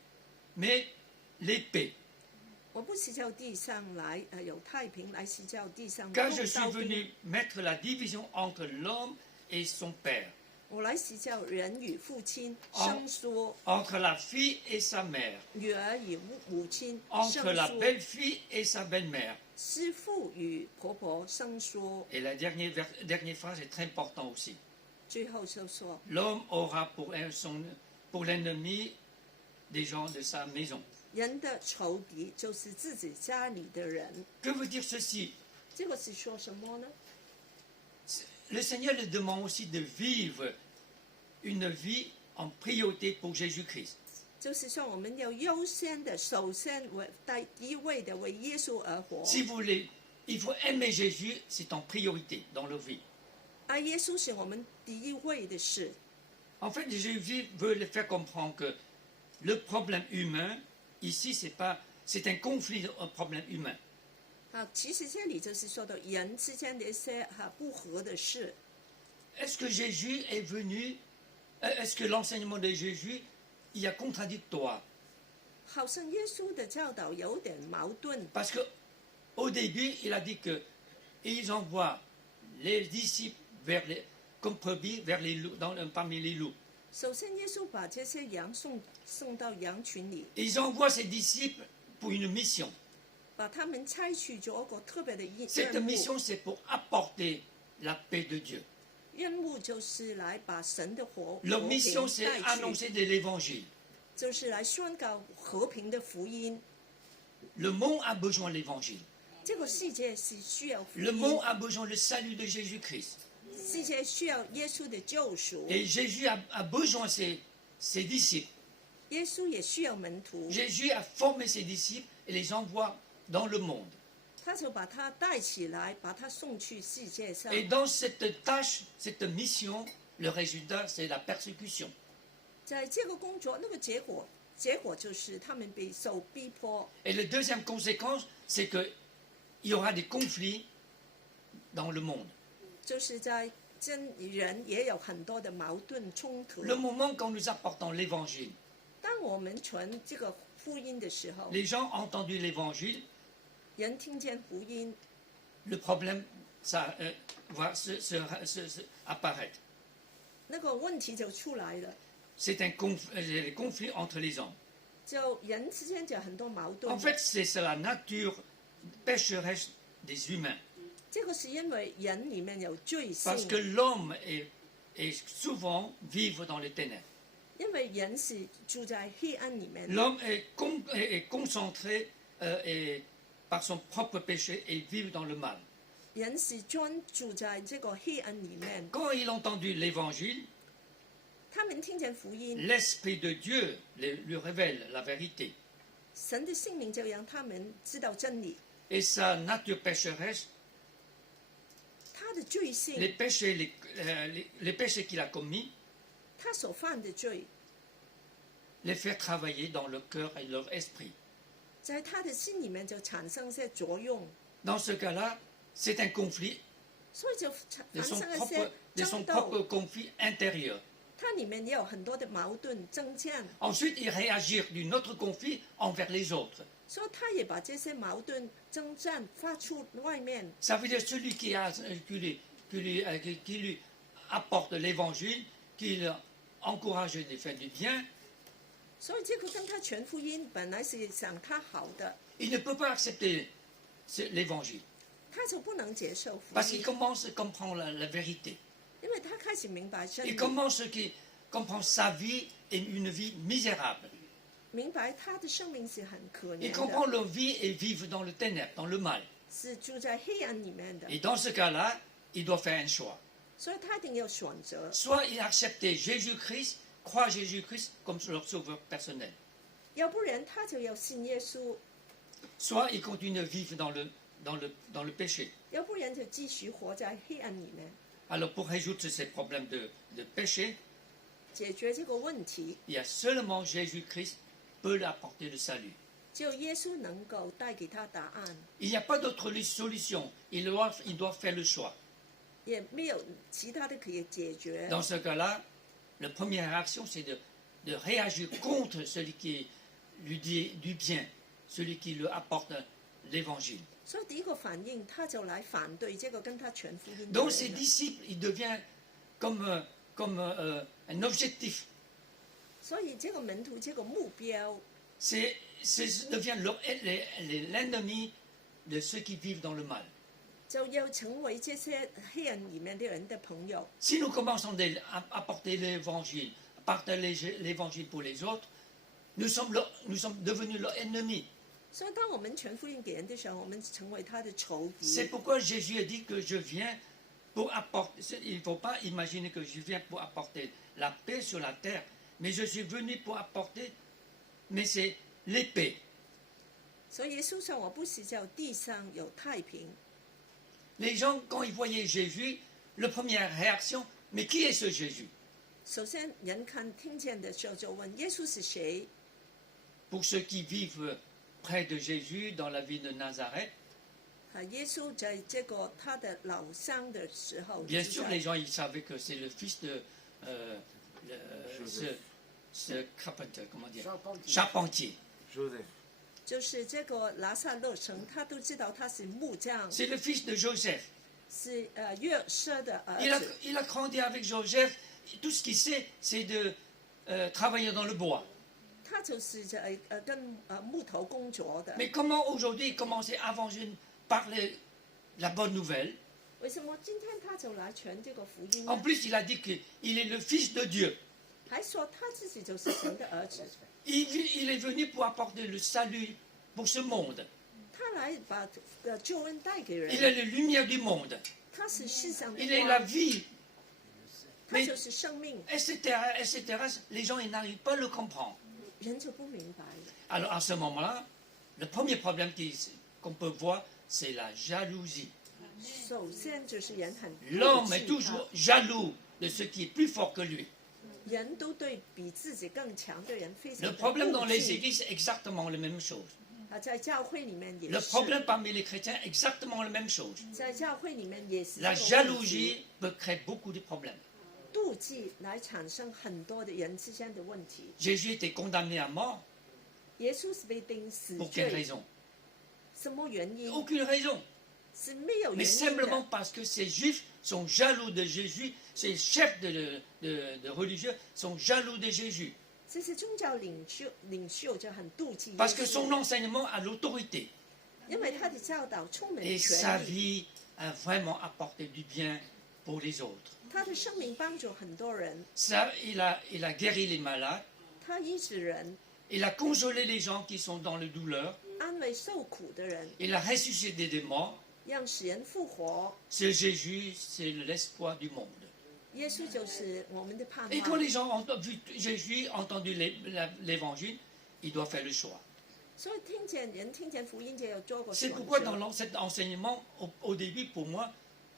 mais l'épée. 我不是叫地上来有太平，来是叫地上 Car 动 je suis 刀兵。 venu mettre la division entre l'homme et son père, 我来是叫人与父亲哦生疏， entre la fille et sa mère, 女儿与母亲 entre 生 la 疏， belle-fille et sa belle-mère. 师父与婆婆生疏。 Et la dernière phrase est très importante aussi. 最后就说， L'homme aura pour l'ennemi des gens de sa maison. 人的仇敌就是自己家里的人。 Que veut dire ceci? 这个是说什么呢？ Le Seigneur le demande aussi de vivre une vie en priorité pour Jésus-Christ. 就是说，我们要优先的，首先为第一位的为耶稣而活。 Si vous voulez, il faut aimer Jésus, c'est en priorité dans leur vie. 爱耶稣是我们第一位的事。 En fait, Jésus veut les faire comprendre que le problème humain, ici, c'est un conflit, un problème humain. 其实这里就是说到人之间的一些不和的事。 Est-ce que Jésus est venu, est-ce que l'enseignement de Jésus, il y a contradictoire? 好像耶稣的教导有点矛盾， Parce qu'au début, il a dit que ils envoient les disciples comme brebis vers les loups, parmi les loups. 首先耶稣把这些羊送到羊群里， Et ils envoient ses disciples pour une mission. 把他们差去做一个特别的 Cette 任务。 mission, c'est pour apporter la paix de Dieu. 任务就是来把神的和 Leur 平 mission, c'est 带去， annoncer de l'évangile. 就是来宣告和平的福音。 Le monde a besoin de l'évangile. 这个世界是需要福 Le 音， monde a besoin du salut de Jésus-Christ. 世界需要耶稣的救赎， Et Jésus a besoin de ses disciples. 耶稣也需要门徒， Jésus a formé ses disciples et les envoie dans le monde. 他就把他带起来，把他送去世界上。 Et dans cette tâche, cette mission, le résultat, c'est la persécution. 在这个工作，那个结果就是他们被受逼迫。 Et la deuxième conséquence, c'est qu'il y aura des conflits dans le monde. 就是在真人也有很多的矛盾冲突。 Le moment quand nous apportons l'évangile, 当我们传这个福音的时候， les gens ont entendu l'évangile, 人听见福音， le problème ça, va apparaître. 那个问题就出来了， C'est un conflit entre les hommes. 就人之间就有很多矛盾 En。fait, c'est la nature pécheresse des humains. 这个是因为人里面有罪性， Parce que l'homme est souvent vivre dans les ténèbres. 因为人是住在黑暗里面， L'homme est concentré par son propre péché et vit dans le mal. 人是专注在这个黑暗里面。 Quand il a entendu l'évangile, 他们听见福音， l'Esprit de Dieu lui révèle la vérité. 神的性命就让他们知道真理。 Et sa nature pécheresse, 他的罪性， les péchés qu'il a commis, 他所犯的罪， les fait travailler dans leur cœur et leur esprit. 在他的心里面就产生一些作用， Dans ce cas-là, c'est un conflit 所以就 de 产 son 生一些 propre 争斗。 conflit intérieur. 它里面也有很多的矛盾争战， Ensuite, il réagit d'un autre conflit envers les autres. 所以他也把这些矛盾争战发出外面。 Ça veut dire celui qui lui apporte l'évangile, qui encourage de faire du bien, 所以这个跟他传福音本来是想他好的， il ne peut pas accepter l'évangile. 他就不能接受福 Parce qu'il 音， commence à comprendre la vérité. 因为他开始明白真 Il 理， commence à comprendre sa vie est une vie misérable. 明白他的生命是很可 Il 怜 comprend 的， leur vie et vivre dans le ténèbre, dans le mal. 是住在黑暗里面的， Et dans ce cas-là, il doit faire un choix. 所以他一定要选择， Soit il accepte Jésus-Christ, croit Jésus-Christ comme leur sauveur personnel. 要不然他就要信耶稣， Soit il continue à vivre dans le péché. 要不然就继续活在黑暗里面。 Alors pour résoudre ces problèmes de péché, 解决这个问题， il y a seulement Jésus-Christ peut lui apporter le salut. 只有耶稣能够带给他答案， Il n'y a pas d'autre solution. Il doit faire le choix. 也没有其他的可以解决。 Dans ce cas-là, la première réaction, c'est de réagir contre celui qui lui dit du bien, celui qui lui apporte l'évangile. 所以第一个反应，他就来反对这个跟他传福音的 Donc ses 人了。 disciples, il devient comme un objectif. 所以这个门徒这个目标， devient l'ennemi de ceux qui vivent dans le mal. 就要成为这些黑暗里面的人的朋友。 Si nous commençons à apporter l'évangile, à partager l'évangile pour les autres, nous sommes devenus leur ennemi. 所以当我们传福音给人的时候，我们成为他的仇敌 C'est。pourquoi Jésus a dit que je viens pour apporter, il ne faut pas imaginer que je viens pour apporter la paix sur la terre, mais je suis venu pour apporter, mais c'est l'épée. 所以耶稣说：“我不是叫地上有太平。 Les gens, quand ils voyaient Jésus, la première réaction, mais qui est ce Jésus » 首先，人听见的时候就问：“耶稣是谁 Pour ceux qui vivent près de Jésus, dans la ville de Nazareth,？” 耶稣在这个他的老乡的时候， bien sûr, les gens ils savaient que c'est le fils de ce carpenter, comment dire, charpentier. Joseph. 就是这个拿撒勒城，他都知道他是木匠， C'est le fils de Joseph. 是约瑟的儿 Il a, 子。 il a grandi avec Joseph. Tout ce qu'il sait, c'est de travailler dans le bois. 他就是跟木头工作的。 Mais comment aujourd'hui il commençait à parler la bonne nouvelle? 为什么今天他就来传这个福音 En 呢？ plus, il a dit qu'il est le fils de Dieu. 还说他自己就是神的儿子， Il est venu pour apporter le salut pour ce monde. 他来把救恩带给 Il est 人， la lumière du monde. 他是世上的 Il est la 光， vie. 他就是生命， Etc., etc. Les gens, ils n'arrivent pas à le comprendre. 人就不明白了。 Alors, à ce moment-là, le premier problème qu'on peut voir, c'est la jalousie. 首先就是人很 L'homme 妒 est 忌 toujours jaloux de ce qui est plus fort que lui. 他，人都对比自己更强的人非常 Le 的 problème dans 妒 les 忌。 églises, c'est exactement la même chose. 在教会里面也 Le 是， problème parmi les chrétiens, exactement la même chose. 在教会里面也是 La 这个问题 jalousie peut créer beaucoup de problèmes. 妒忌来产生很多的人之间的问题。 Jésus était condamné à mort. 耶稣是被钉死 Pour quelle 罪， raison? 什么原因？ Aucune raison. 是没有 Mais 原因 simplement 的， parce que ces juifs sont jaloux de Jésus, ces chefs de religieux sont jaloux de Jésus. 这些宗教领袖就很妒忌耶 Parce que 稣 son enseignement a l'autorité. 因为他的教导充满 Et sa 权力， vie a vraiment apporté du bien pour les autres. 他的生命帮助很多人， Ça, il a guéri les malades, 他医治人， il a consolé les gens qui sont dans la douleur, 安慰受苦的人， il a ressuscité des morts. 让死人复活。 Ce Jésus, c'est l'espoir du monde. 耶稣就是我们的盼 Et quand 望。 les gens ont vu Jésus, entendu l'évangile, ils doivent faire le choix. 所以听见福音就要做个 C'est 选 pourquoi 择。 dans cet enseignement, au début, pour moi,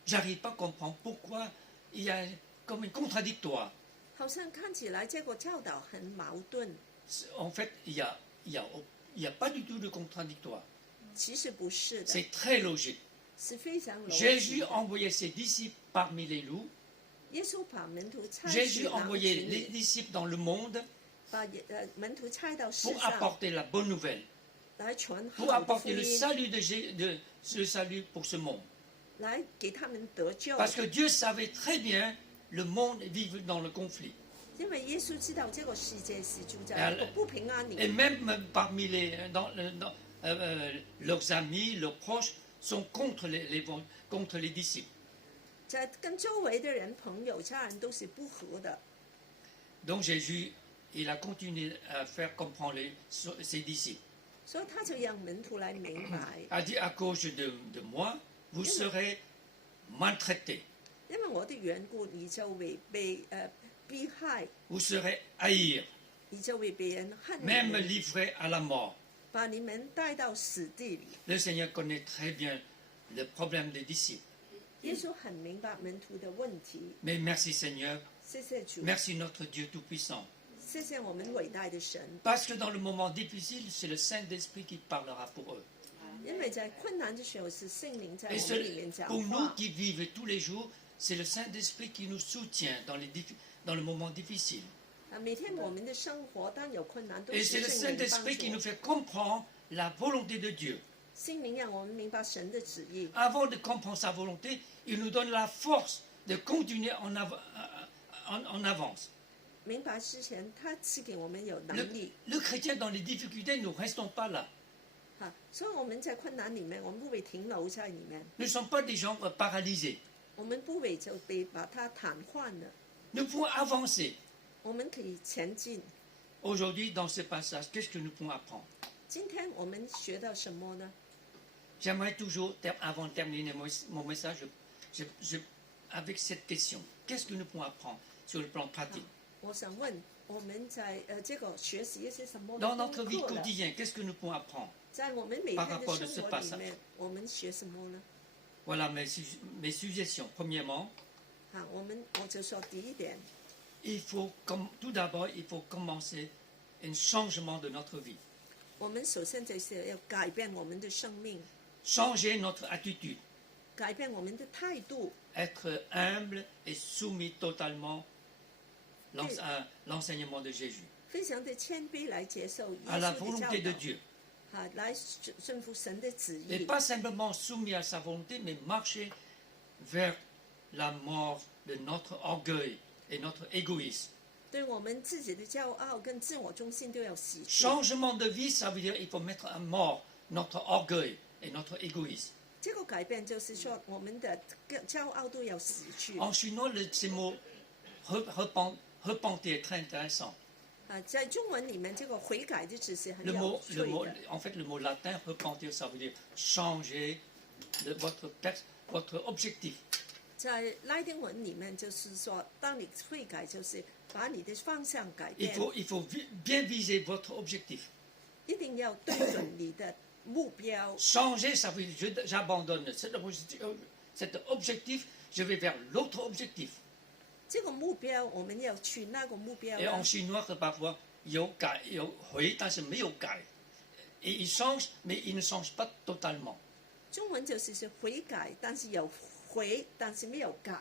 j'arrive pas à comprendre pourquoi il y a comme une contradictoire. 好像看起来这个教导很矛盾， En fait, il y a pas du tout de contradictoire. 其实不是的， C'est très logique. 是非常逻辑 Jésus 的。 envoyait ses disciples parmi les loups. 耶稣把门徒差 Jésus 去狼 envoyait 群 les 里， disciples dans le monde 把门徒差到世 pour 上 apporter la bonne nouvelle, 来传 pour 好的福 apporter le 音， salut le salut pour ce monde. 来给他们得救。 Parce que Dieu savait très bien le monde vivait dans le conflit. 因为耶稣知道这个世界是住在 Et 一个不平安里 Et 面， même parmi leurs amis, leurs proches, sont contre les disciples. 在跟周围的人、朋友、家人都是不和的。 Donc Jésus, il a continué à faire comprendre ses disciples. 所以他就让门徒来明白， A dit à cause de moi, vous serez maltraités, 因为我的缘故，你就会被逼害， vous serez haïs, 你就会被人恨你 même 们， livrés à la mort. 把你们带到死地里。 Le Seigneur connaît très bien le problème des disciples. 耶稣很明白门徒的问题。 Mais merci Seigneur, 谢谢主， merci notre Dieu Tout-Puissant. 谢谢我们伟大的神， Parce que dans le moment difficile, c'est le Saint-Esprit qui parlera pour eux. 因为在困难的时候是圣灵在 Et 我们里面讲 pour nous 话。 qui vivons tous les jours, c'est le Saint-Esprit qui nous soutient dans le moment difficile. 每天我们的生活当有困难，都 Et 是 c'est le 圣灵帮 Saint-Esprit qui nous 助。 fait comprendre la volonté de Dieu. 圣灵让我们明白神的旨意。 Avant de comprendre sa volonté, il nous donne la force de continuer en avance. 明白之前，他赐给我们有 Le, 能力。 le chrétien dans les difficultés, nous ne restons pas là. 所以我们在困难里面，我们不会停留在里面， Nous ne sommes pas des gens paralysés. 我们不会就被把它瘫痪了。 Nous pouvons avancer. 我们可以前进。 Aujourd'hui, dans ce passage, qu'est-ce que nous pouvons apprendre? 今天我们学到什么呢？ J'aimerais toujours, avant de terminer mon message, avec cette question. Qu'est-ce que nous pouvons apprendre sur le plan pratique? 我想问，我们在这个学习一些什么 Dans 的 notre 功 vie 课了？ quotidienne, qu'est-ce que nous pouvons apprendre? 在我们每 par 天 rapport 的 de ce 生活里 passage 面，我们学什么呢？ Voilà mes suggestions. Premièrement, 我就说第一点， tout d'abord, il faut commencer un changement de notre vie. 我们首先就是要改变我们的生命， Changer notre attitude. 改变我们的态度， Être humble et soumis totalement à l'enseignement de Jésus. 非常的谦卑来接受耶 À la 稣的 volonté de 教 Dieu. 导，来顺服神的旨 Et 意， pas simplement soumis à sa volonté, mais marcher vers la mort de notre orgueil et notre égoïsme. 对我们自己的骄傲跟自我中心都要洗去。 Changement de vie, ça veut dire qu'il faut mettre à mort notre orgueil et notre égoïsme. 这个改变就是说，我们的骄傲都要洗去。 En chinois, ces mots repentir est très intéressant. 在中文里面，这个悔改的词是很 Le 有 mot, 趣 le mot, 的。 en fait, le mot latin repentir, ça veut dire changer votre objectif. 在拉丁文里面，就是说，当你悔改，就是把你的方向改 Il 变， faut bien viser votre objectif. 一定要对准你的目标。 Changer, ça veut dire j'abandonne cet objectif, je vais vers l'autre objectif. 这个目标，我们要去那个目标 Et 呢 en chinois, parfois, 有改有回，但是没有改。Et il change, mais il ne change pas totalement. 中文就是悔改，但是有回，但是没有改。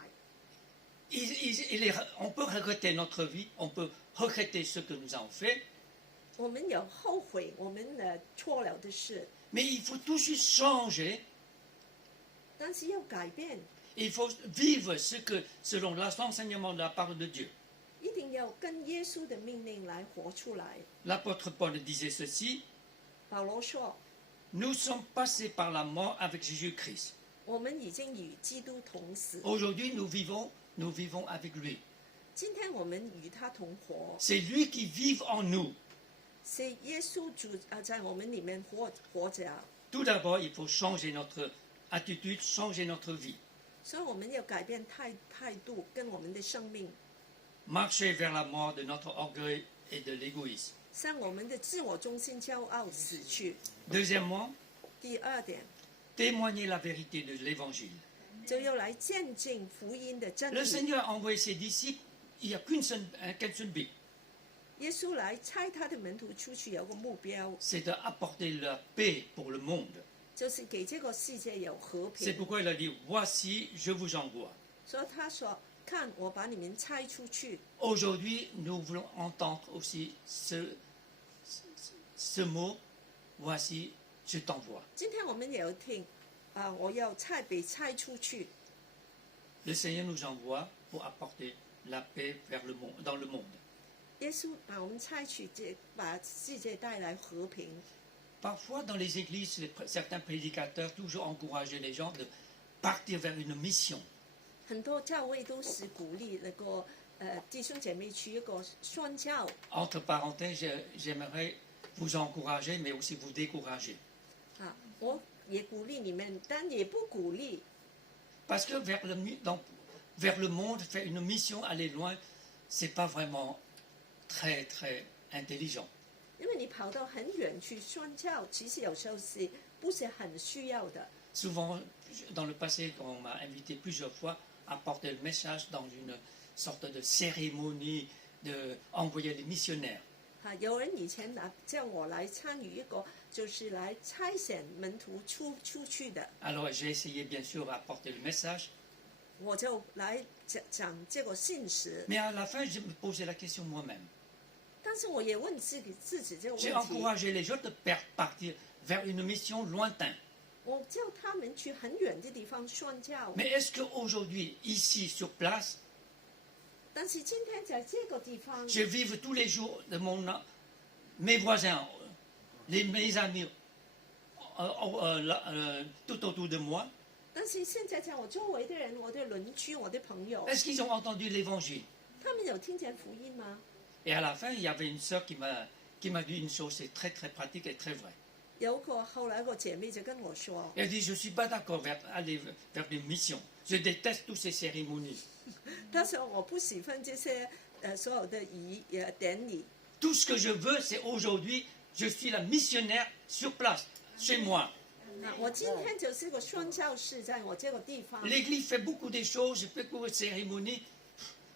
On peut regretter notre vie, on peut regretter ce que nous avons fait, 我们有后悔我们错了的事， mais il faut tout de suite changer. 但是要改变， Il faut vivre selon l'enseignement de la parole de Dieu. 一定要跟耶稣的命令来活出来。 L'apôtre Paul disait ceci, 保罗说， nous sommes passés par la mort avec Jésus-Christ. 我们已经与基督同死， Aujourd'hui, nous vivons avec lui. 今天我们与他同活， C'est lui qui vive en nous. 是耶稣主在我们里面活着， Tout d'abord, il faut changer notre attitude, changer notre vie. 所以我们要改变态度跟我们的生命， Marcher vers la mort de notre orgueil et de l'égoïsme. 向我们的自我中心骄傲死去。 Deuxièmement, 第二点， témoigner la vérité de l'évangile. 就要来见证福音的真 Le 理。 Seigneur a envoyé ses disciples, il n'y a qu'un seul but, 耶稣来差他的门徒出去，有个目标， c'est d'apporter la paix pour le monde. 就是给这个世界有和 C'est 平。 pourquoi il a dit, voici, je vous envoie. 所以他说：“看，我把你们差出去。 Aujourd'hui, nous voulons entendre aussi ce mot, voici, je t'envoie. ”今天我们也要听，我要被差出去。 Le Seigneur nous envoie pour apporter la paix dans le monde. 耶稣把我们差去，把世界带来和平。 Parfois, dans les églises, certains prédicateurs toujours encourageaient les gens de partir vers une mission. 很多教会都是鼓励那个弟兄姐妹去一个宣教。 Entre parenthèses, j'aimerais vous encourager, mais aussi vous décourager. 我也鼓励你们，但也不鼓励， Parce que vers le monde, faire une mission, aller loin, c'est pas vraiment très, très intelligent. 因为你跑到很远去宣教，其实有时候不是很需要的。 Souvent, dans le passé, on m'a invité plusieurs fois à porter le message dans une sorte de cérémonie d'envoyer les missionnaires. 有人以前叫我来参与一个，就是来差遣门徒出去的， Alors j'ai essayé bien sûr d'apporter le message, 我就来讲这个信息。 mais à la fin, je me posais la question moi-même. 但是我也问自己这个 J'ai 问题， encouragé les gens de partir vers une mission lointaine. 我叫他们去很远的地方宣教。 Mais est-ce qu'aujourd'hui, ici, sur place, 但是今天在这个地方， je vive tous les jours de mes voisins, mes amis tout autour de moi, 但是现在在我周围的人，我的邻居，我的朋友， est-ce qu'ils ont entendu l'évangile? 他们有听见福音吗？ Et à la fin, il y avait une sœur qui m'a dit une chose, c'est très très pratique et très vrai. 有個後來個姐妹就跟我說， Elle dit, je ne suis pas d'accord aller vers des missions. Je déteste toutes ces cérémonies. 她說我不喜歡這些所有的典禮。 Tout ce que je veux, c'est aujourd'hui, je suis la missionnaire sur place, chez moi. 我今天就是個宣教士，在我這個地方。 L'Église fait beaucoup de choses, beaucoup de cérémonies.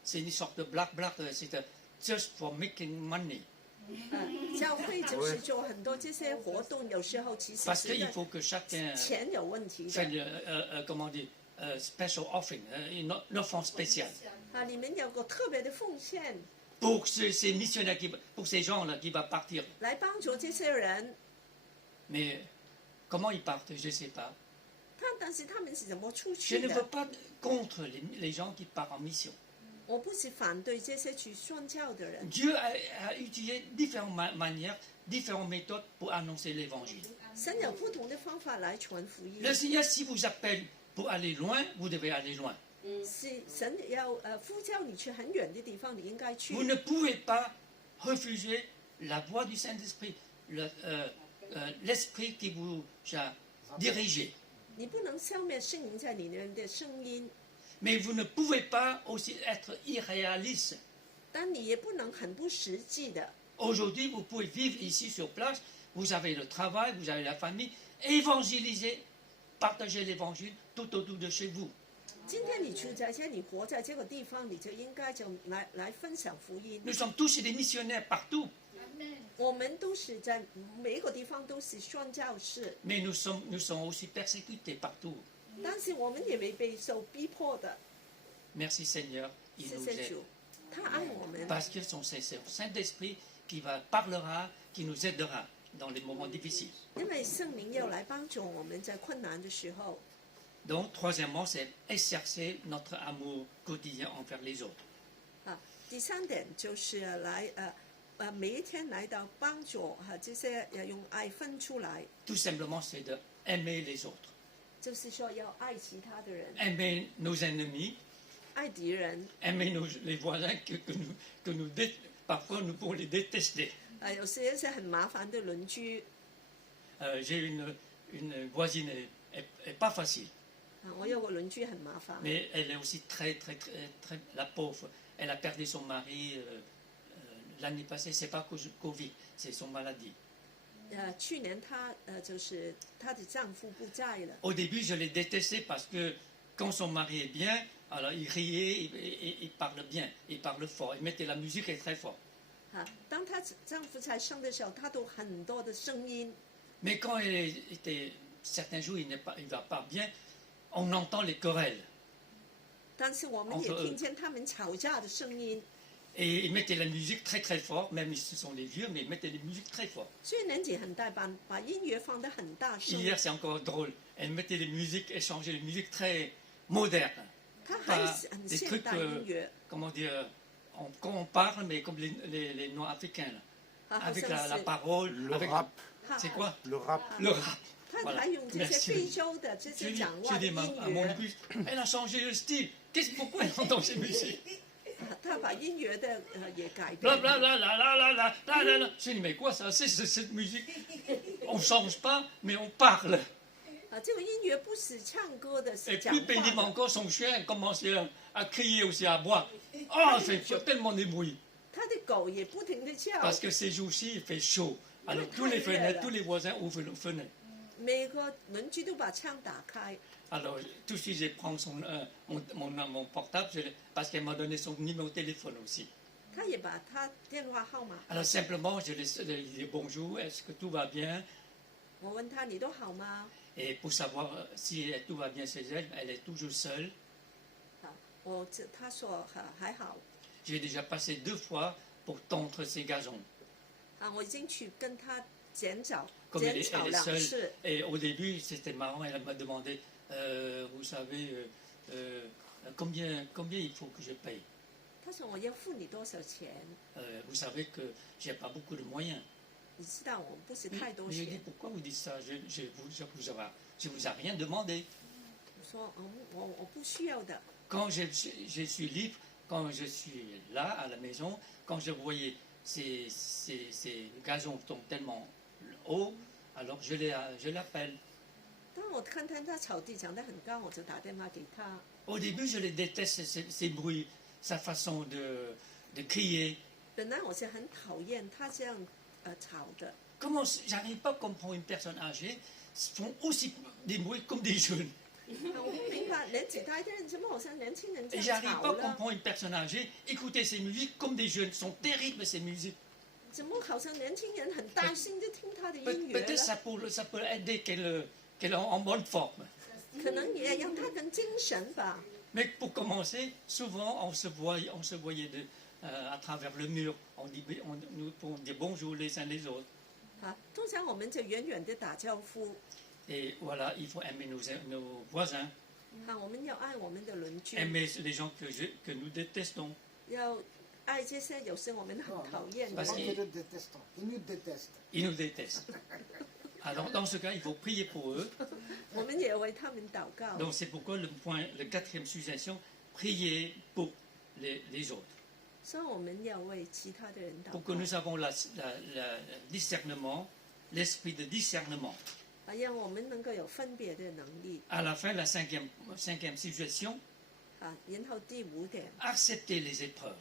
C'est une sorte de black, c'est just for making money. 教會就是做很多這些活動，有時候其實 Parce 是 qu'il faut que chacun 錢有問題 fait, 的。 comment dire, special offering, une offrande spéciale. 你們有個特別的奉獻， Pour ces missionnaires, pour ces gens-là qui vont partir. 來幫助這些人。 Mais comment ils partent, je ne sais pas. 但是他們是怎麼出 Je 去 ne veux 的？ pas contre les gens qui partent en mission. 我不是反對這些去宣教的人。 Dieu a utilisé différentes manières, différentes méthodes pour annoncer l'évangile. 神有不同的方法來傳福音。 Le Seigneur, si vous appelle pour aller loin, vous devez aller loin. 是神要呼召你去很遠的地方，你應該去。 Vous ne pouvez pas refuser la voix du Saint-Esprit, l'Esprit qui vous a dirigé. 你不能消滅聖靈在你裡面的聲音， Mais vous ne pouvez pas aussi être irréaliste. 但你也不能很不實際的。 Aujourd'hui, vous pouvez vivre ici sur place, vous avez le travail, vous avez la famille, évangéliser, partager l'évangile tout autour de chez vous. 今天你住在這，你活在這個地方，你就應該就來分享福音。 Nous sommes tous des missionnaires partout, 我們都是在每一個地方都是宣教士， mais nous sommes aussi persécutés partout. 但是我們也未被受逼迫的。 Merci Seigneur, il 謝 nous 謝 aide. 主，他愛我們， Parce que son Saint-Esprit qui parlera, qui nous aidera dans les moments difficiles. 因為聖靈要來幫助我們在困難的時候。 Donc, troisièmement, c'est exercer notre amour quotidien envers les autres. 第三點就是來每一天來到幫助這些用愛分出來， Tout simplement, c'est d'aimer les autres. 就是說要愛其他的人， Aimer nos ennemis, 愛敵人。 aimer les voisins parfois nous pouvons les détester. 有時一些很麻煩的鄰居， J'ai une voisine, elle n'est pas facile, 我有個鄰居很麻煩， mais elle est aussi très, la pauvre. Elle a perdu son mari l'année passée, c'est pas Covid, c'est son maladie. 去年就是她的丈夫不在了。 Au début, je l'ai détesté parce que quand son mari est bien, alors il riait, il parle bien, il parle fort, il mettait la musique très fort. 當她丈夫才生的時候，她都很多的聲音。 Mais quand certains jours il ne va pas bien, on entend les querelles. 但是我們也聽見他們吵架的聲音。 Et ils mettaient la musique très fort, même si ce sont les vieux, mais ils mettaient la musique très fort. 所以年紀很大，把音樂放得很大聲。 Hier, c'est encore drôle. Elle mettait les musiques, elle changeait les musiques très modernes. 他還 Pas 很 des 現 trucs, 代音樂， comment dire, quand on parle, mais comme les Noirs africains, là. 好 Avec 像 la 是 parole, Le avec rap. c'est quoi Le rap. Le rap. 他 Voilà. 還用這些 Merci. 非洲的這些 J'ai 講話的 dit 音 à mon 樂， épouse, elle a changé le style. Pourquoi elle entend ces musiques? 他把音樂的也改 Bla 變。 bla bla la la la la la la la. Je dis mais quoi ça? C'est cette musique. On change pas, mais on parle. 這個音樂不是唱歌的，是 Et 講 plus 話 pénible 的。 encore, son chien commençait à crier aussi, à boire. Oh, il fait tellement de bruit. 他的狗也不停地叫。 Parce que ces jours-ci, il fait chaud. Alors tous les fenêtres, tous les voisins ouvrent les fenêtres. 每個鄰居都把窗打開。 Alors tout de suite, je prends mon portable parce qu'elle m'a donné son numéro de téléphone aussi. 他也把他電話號碼。 Alors simplement, je lui dis bonjour, est-ce que tout va bien? 我問他你都好嗎？ Et pour savoir si tout va bien chez elle, elle est toujours seule. 他說還好。 J'ai déjà passé 2 fois pour tondre ses gazons. 我已經去跟他剪草 Comme elle est 2 seule. 次。 Et au début, c'était marrant, elle m'a demandé, vous savez, combien il faut que je paye? 他說我要付你多少錢？ Vous savez que je n'ai pas beaucoup de moyens. 你知道我不是太多 Mais je dis, 錢。 pourquoi vous dites ça? Je vous ai rien demandé. 我說我不需要的。 Quand je suis libre, quand je suis là, à la maison, quand je voyais ces gazons tombent tellement haut, Alors je l'appelle. 当我看见他草地长得很高，我就打电话给他。 Au début, je les déteste, ces bruits, sa façon de crier. 本来我是很讨厌他这样吵的， Comment j'arrive pas à comprendre une personne âgée font aussi des bruits comme des jeunes. 我不明白年纪大的人怎么好像年轻人这 Et 样 j'arrive 吵 pas à 了， comprendre une personne âgée écouter ces musiques comme des jeunes. Sont terribles ces musiques. 怎么好像年轻人很大声就听他的音乐 Peut-être 了？ ça peut aider qu'elle est en bonne forme. 可能也让他更精神吧。 Mais pour commencer, souvent on se voyait à travers le mur. On dit bonjour les uns les autres. 啊，通常我们就远远的打招呼， Et voilà, il faut aimer nos voisins, 啊，我们要爱我们的邻居， aimer les gens que nous détestons. 要爱这些有时我们很讨厌的 Parce parce 人， qu'ils le détestent. Ils nous détestent. Ils nous détestent. Alors dans ce cas, il faut prier pour eux. 我们也为他们祷告。 Donc c'est pourquoi le quatrième suggestion, prier pour les autres. 所以我们要为其他的人祷 Pour 告 que，nous avons le discernement, l'esprit de discernement. 啊，让我们能够有分别的能力 À la fin, la cinquième suggestion, 啊。然后第5点， accepter les épreuves.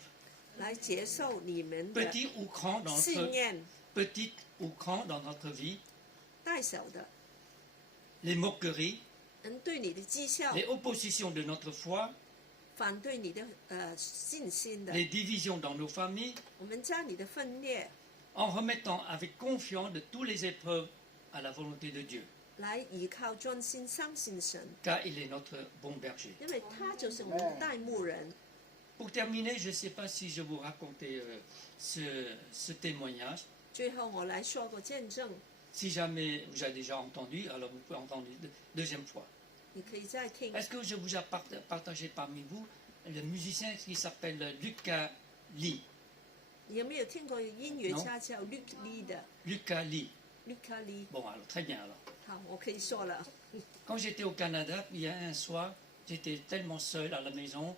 来接受你们的 Petit ou grand dans 信 notre, 念， petit ou grand dans notre vie, 大小的 les moqueries, 人对你的讥笑， les oppositions de notre foi, 反对你的信心的， les divisions dans nos familles, 我们家里的分裂， en remettant avec confiance de toutes les épreuves à la volonté de Dieu, 来依靠专心相信神， car il est notre bon berger. 因为他就是我们的代牧人。 Pour terminer, je ne sais pas si je vous racontais ce témoignage. 最后我来说个见证， Si jamais vous avez déjà entendu, alors vous pouvez entendre deuxième fois. 你可以再听。 Est-ce que je vous ai partagé parmi vous le musicien qui s'appelle Lucas Lee? 你有没有听过音乐家叫 Luke Lee 的 Lucas Lee. Luke Lee？ Bon, alors très bien alors. 好，我可以说了。 Quand j'étais au Canada, il y a un soir, j'étais tellement seul à la maison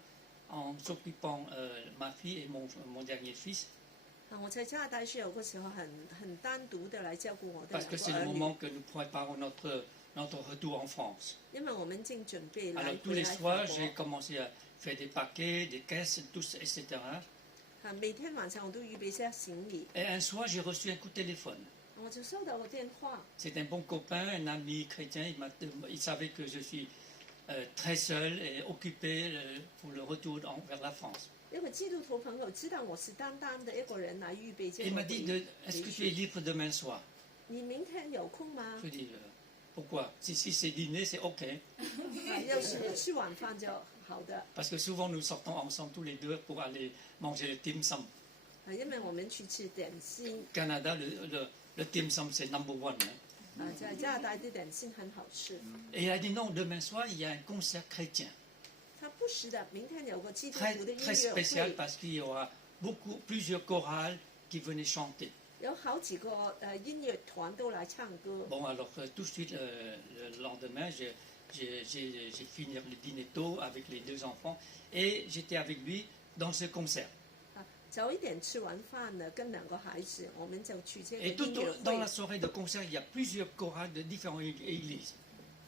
en s'occupant ma fille et mon dernier fils, 啊，我在加拿大是有个时候很单独的来照顾我的 parce 两 que 个 c'est le 儿女， moment que nous préparons notre retour en France. 因为我们正准备来 Alors tous 回 les 来法 soirs, 国 j'ai commencé à faire des paquets, des caisses, tout, etc. 啊，每天晚上我都预备些行李， Et un soir, j'ai reçu un coup de téléphone. 我就收到个电话， C'est un bon copain, un ami chrétien. Il savait que je suis très seul et occupé pour le retour vers la France. 一个基督徒朋友知道我是单单的一个人来预备这 Et il 个 m'a dit, 回 est-ce que 回 tu es 去。 libre demain soir? 你明天有空吗？ Je dis, pourquoi? Si c'est dîner, c'est OK. 啊，要是吃晚饭就好的， Parce que souvent, nous sortons ensemble tous les deux pour aller manger le dim sum. 啊，因为我们去吃点心， Au Canada, le dim sum, c'est number one. Hein. 啊，在加拿大的点心很好吃。 Et il a dit, non, demain soir, il y a un concert chrétien. 他不时的，明天有个基督 Très, 徒的音 très 乐 spécial 会， parce qu'il y aura plusieurs chorales qui venaient chanter. 有好几个音乐团都来唱歌。 Bon, alors tout de suite, le lendemain, j'ai fini le dîner tôt avec les deux enfants et j'étais avec lui dans ce concert. 啊，早一点吃完饭呢，跟两个孩子，我们就去这个 Et tout 音乐 dans 会 la。soirée de concert, il y a plusieurs chorales de différentes églises.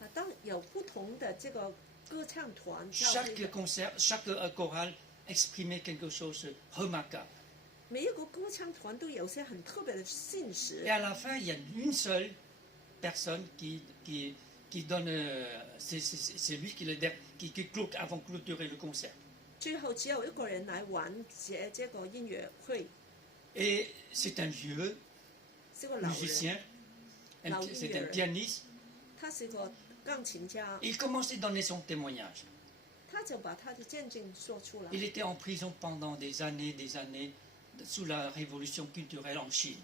啊，当有不同的这个歌唱团，教会 Chaque 的 concert, chaque chorale exprimait quelque chose de remarquable. 每一个歌唱团都有些很特别的信息 Et。à la fin, il y a une seule personne qui donne, c'est lui qui clôt avant de clôturer le concert. 最后只有一个人来完结这个音乐会， Et c'est un vieux 是个老人， musicien, c'est un pianiste. 他是个钢琴家， Il commençait à donner son témoignage. 他就把他的见证说出来。 Il était en prison pendant des années sous la révolution culturelle en Chine.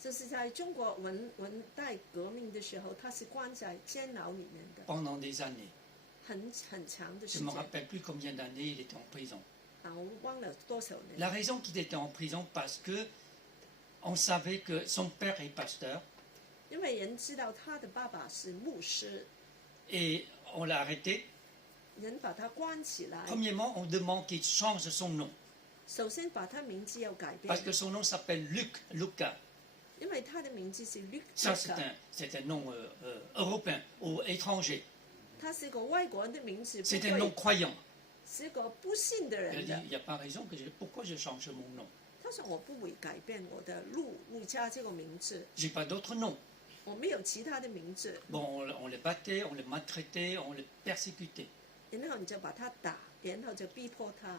这是在中国文代革命的时候，他是关在监牢里面的， Pendant des années. 很长的 Je 时 ne me 间。 rappelle plus combien d'années il était en prison. 啊，我忘了多少年。 La raison qu'il était en prison, parce que on savait que son père est pasteur 因为人知道他的爸爸是牧师， et on l'a arrêté. 人把他关起来。 Premièrement, on demande qu'il change son nom 首先把他名字要改变 parce，que son nom s'appelle Lucas. 因為他的名字是 Luc Ça, Jacob， c'est un nom européen ou étranger. 他是個外國人的名字， C'est un nom croyant. 是個不信的 Il a 人 dit, 的 il。n'y a pas raison pourquoi je change mon nom. 他說我不會改變我的路加這個名字， J'ai pas d'autre nom. 我沒有其他的名字。 Bon, on les battait, on les maltraitait, on les persécutait 然後你就把他打，然後就逼迫他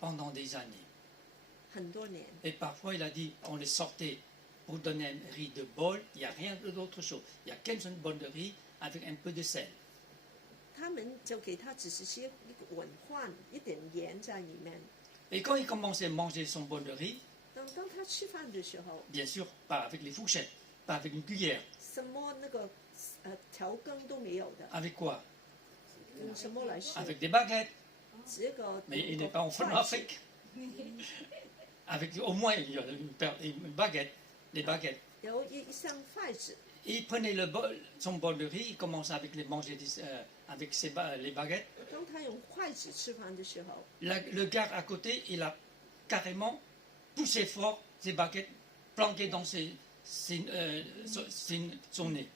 pendant des années. 很多年。 Et parfois, il a dit, on les sortait pour donner un riz de bol, il n'y a rien d'autre chose. Il n'y a qu'une seule bol de riz avec un peu de sel. 他們就給他只是些一個碗飯，一點鹽在裡面。 Et quand il commençait à manger son bol de riz, 當他吃飯的時候， bien sûr, pas avec les fourchettes, pas avec une cuillère. 什麼那個調羹都沒有的， Avec quoi? 用什麼來吃？ Avec des baguettes. 這個 Mais il n'est pas en Afrique. Avec au moins une baguette, des baguettes. 有一箱筷子， Il prenait son bol de riz, il commençait avec les manger avec les baguettes. 當他用筷子吃飯的時候， Le gars à côté, il a carrément poussé fort ses baguettes planquées dans son nez.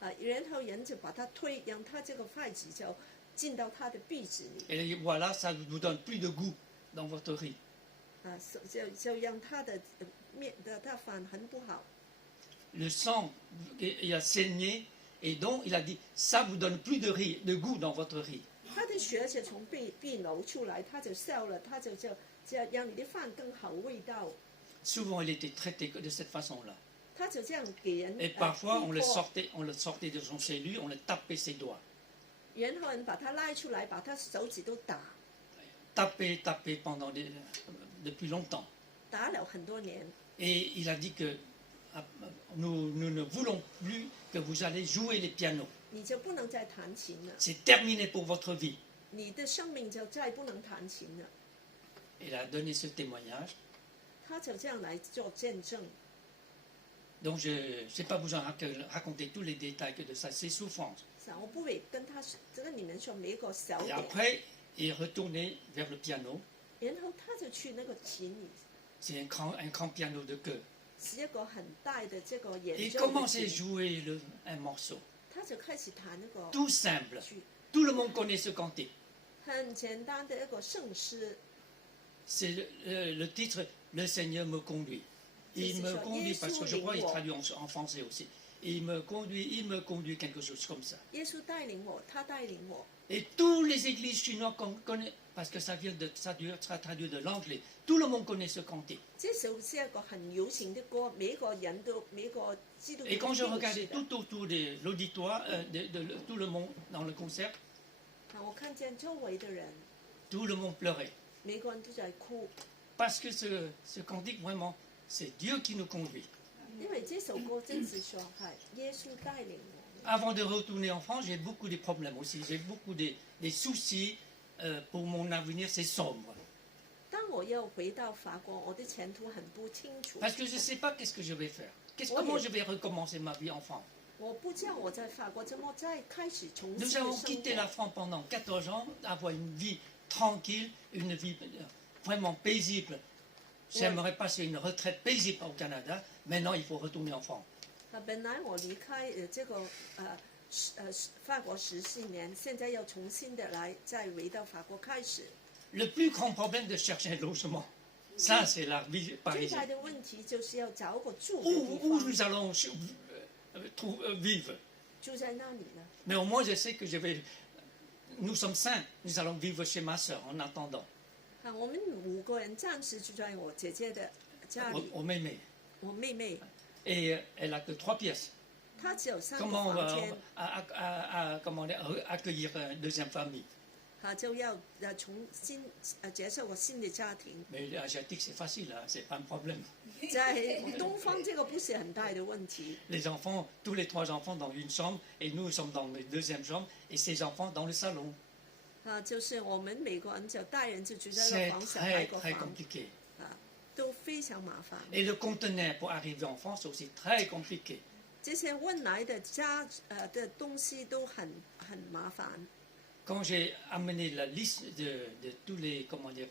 然後人就把他推，讓他這個筷子就進到他的鼻子裡， Et il dit, voilà, ça ne vous donne plus de goût dans votre riz. 就讓他的面的他飯很不好。 Le sang, il a saigné, et donc il a dit, ça vous donne plus de riz, de goût dans votre riz. 他的血就從鼻流出來，他就笑了，他就讓你的飯更好味道。 Souvent, il était traité de cette façon-là. 他就這樣給人 Et parfois, on 逼 le sortait de son cellule, on le tapait ses doigts. 然後人把他拉出來，把他手指都打 Tapé pendant depuis longtemps. 打了很多年。 Et il a dit que nous ne voulons plus que vous allez jouer les pianos. 你就不能再彈琴了， C'est terminé pour votre vie. 你的生命就再不能彈琴了。 Il a donné ce témoignage. 他就這樣來做見證。 Donc je n'ai pas besoin de raconter tous les détails que de ça, ses souffrances. 我不會跟你們說每一個小 Et 點。 après, il est retourné vers le piano. 然後他就去那個琴裡， C'est un grand piano de queue. 是一個很大的這個 Et 演 il 奏的 commençait à 琴， jouer un morceau. 他就開始彈那個 Tout simple. 曲， Tout le monde connaît ce cantique. 很簡單的一個聖詩。 C'est le titre Le Seigneur me conduit. Il me conduit, parce que je crois qu'il traduit en français aussi. Il me conduit, quelque chose comme ça. 耶穌帶領我，他帶領我。 Et tous les églises chinoises connaissent, parce que ça traduit de l'anglais. Tout le monde connaît ce cantique. 這首是一個很流行的歌，每一個人都每一個基督徒 Et 都 quand je 認識 regardais 的。 tout autour de l'auditoire, de tout le monde dans le concert, 我看見周圍的人， tout le monde pleurait. 每個人都在哭， Parce que ce cantique, vraiment, c'est Dieu qui nous conduit. 因為這首歌真是說係耶穌帶領我。 Avant de retourner en France, j'ai beaucoup de problèmes aussi. J'ai beaucoup des soucis pour mon avenir, c'est sombre. 當我要回到法國，我的前途很不清楚。 Parce que je ne sais pas qu'est-ce que je vais faire. Comment je vais recommencer ma vie en France. 我不知道我在法國怎麼再開始重新 Nous 的 avons 生 quitté 活 la France pendant 14 ans, avoir une vie tranquille, une vie vraiment paisible. J'aimerais passer une retraite paisible au Canada. Maintenant, il faut retourner en France. 本來我離開這個法國14年，現在要重新的來再回到法國開始。 Le plus grand problème de chercher un logement, ça c'est la vie 最大 parisienne. 的問題就是要找個住的 Où 地 nous 方， allons vivre. 住在那裡呢。 Mais au moins, je sais que nous sommes saints. Nous allons vivre chez ma soeur en attendant. 我們5個人暫時住在我姐姐的家裡， Au Mémé. 我妹妹 Et elle n'a que 3 pièces. 她只有3個 Comment on 房 va 間， comment dire, accueillir une deuxième famille? 就要重新接受個新的家庭。 Mais l'asiatique, c'est facile, hein, c'est pas un problème. 在東方這個不是很大的問題， Les enfants, tous les 3 enfants dans une chambre, et nous sommes dans la deuxième chambre, et ces enfants dans le salon. 就是我們每個人就大人就住在一 C'est 個房，小孩 très, 一個 très 房， compliqué. 都非常麻煩。 Et le conteneur pour arriver en France, c'est aussi très compliqué. 這些運來的的東西都很麻煩。quand j'ai amené la liste de tous les, comment dire,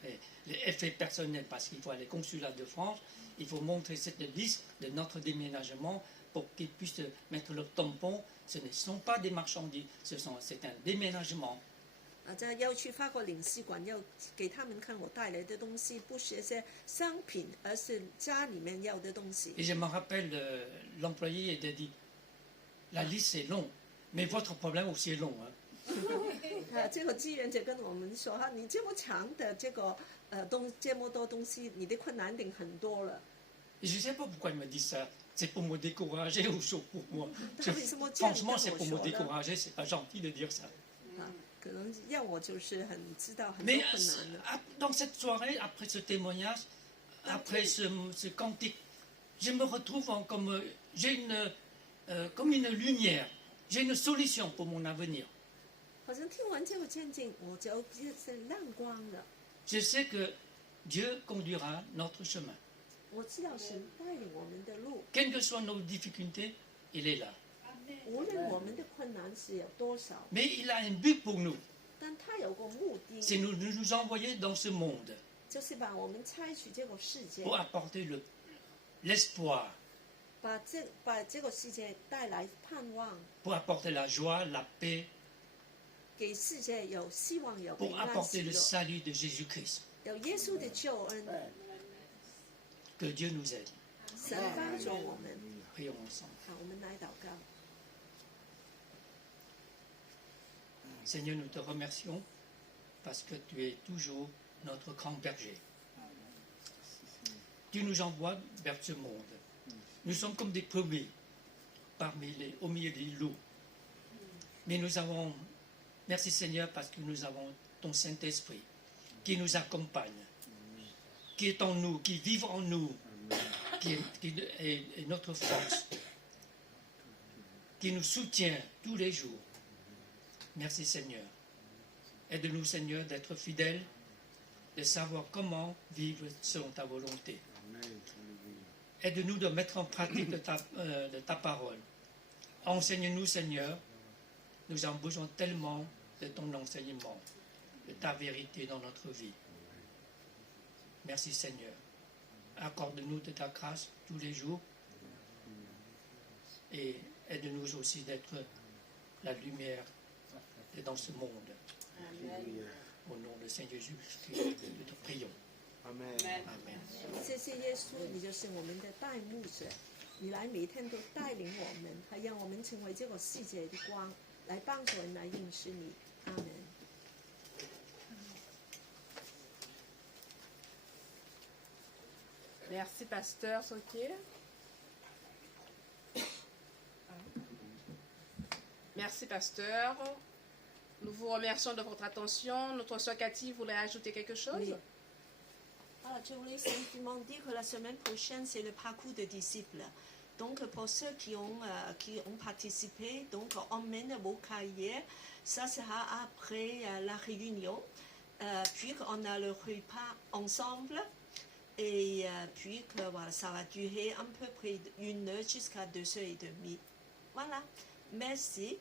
les effets personnels, parce qu'il faut aller au consulat de France, il faut montrer cette liste de notre déménagement pour qu'ils puissent mettre leur tampon. Ce ne sont pas des marchandises, c'est un déménagement. 在要去法国领事馆，要给他们看我带来的东西，不是一些商品，而是家里面要的东西。 Et je me rappelle, l'employé a dit, la liste est longue, mais votre problème aussi est long. Hein. 这个职员就跟我们说哈，你这么长的这个这么多东西，你的困难点很多了。 Et je ne sais pas pourquoi il me dit ça. C'est pour me décourager ou c'est pour moi. 他为什么这样跟 Franchement, 我 c'est pour 说 me 呢？ décourager. C'est pas gentil de dire ça. 可能让我就是很知道很多 Mais 困难的。 dans cette soirée, après ce témoignage, après ce cantique, je me retrouve comme j'ai comme une lumière. J'ai une solution pour mon avenir. 好像听完这个见证，我就是亮光了。 Je sais que Dieu conduira notre chemin. 我知道神带领我们的路， Quelles que soient nos difficultés, il est là. 无论我们的困难是有多少， Mais il a un but pour nous. 但他有个目的， C'est nous envoyer dans ce monde 就是把我们拆取这个世界， pour apporter l'espoir, 把这个世界带来盼望， pour apporter la joie, la paix, 给世界有希望，有 pour 平安 apporter 喜 le 乐， salut de Jésus-Christ. 有耶稣的救恩， Que Dieu nous aide. 神帮助我们。 Prions ensemble. 好，我们来祷告。 Seigneur, nous te remercions parce que tu es toujours notre grand berger. Tu nous envoies vers ce monde. Nous sommes comme des brebis au milieu des loups. Mais nous avons, merci Seigneur, parce que nous avons ton Saint-Esprit qui nous accompagne, qui est en nous, qui vit en nous, qui est notre force, qui nous soutient tous les jours. Merci Seigneur. Aide-nous Seigneur d'être fidèles, de savoir comment vivre selon ta volonté. Aide-nous de mettre en pratique de ta parole. Enseigne-nous Seigneur. Nous avons besoin tellement de ton enseignement, de ta vérité dans notre vie. Merci Seigneur. Accorde-nous de ta grâce tous les jours et aide-nous aussi d'être la lumière dans ce monde. Au nom de Seigneur Jésus-Christ, nous te prions. Amen. Amen. 谢谢耶稣，你就是我们的带牧者，你来每天都带领我们，还让我们成为这个世界的光，来帮助人来认识你。阿门。 Merci, Pasteur Sokier. Merci, Pasteur. Nous vous remercions de votre attention. Notre soeur Cathy voulait ajouter quelque chose? Oui. Alors, je voulais simplement dire que la semaine prochaine, c'est le parcours de disciples. Donc, pour ceux qui ont participé, donc, emmène vos cahiers. Ça sera après la réunion. Puis, on a le repas ensemble. Et puis, que, voilà, ça va durer à peu près 1 heure jusqu'à 2h30. Voilà. Merci.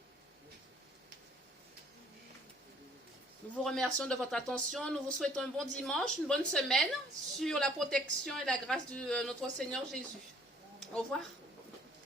Nous vous remercions de votre attention. Nous vous souhaitons un bon dimanche, une bonne semaine sur la protection et la grâce de notre Seigneur Jésus. Au revoir.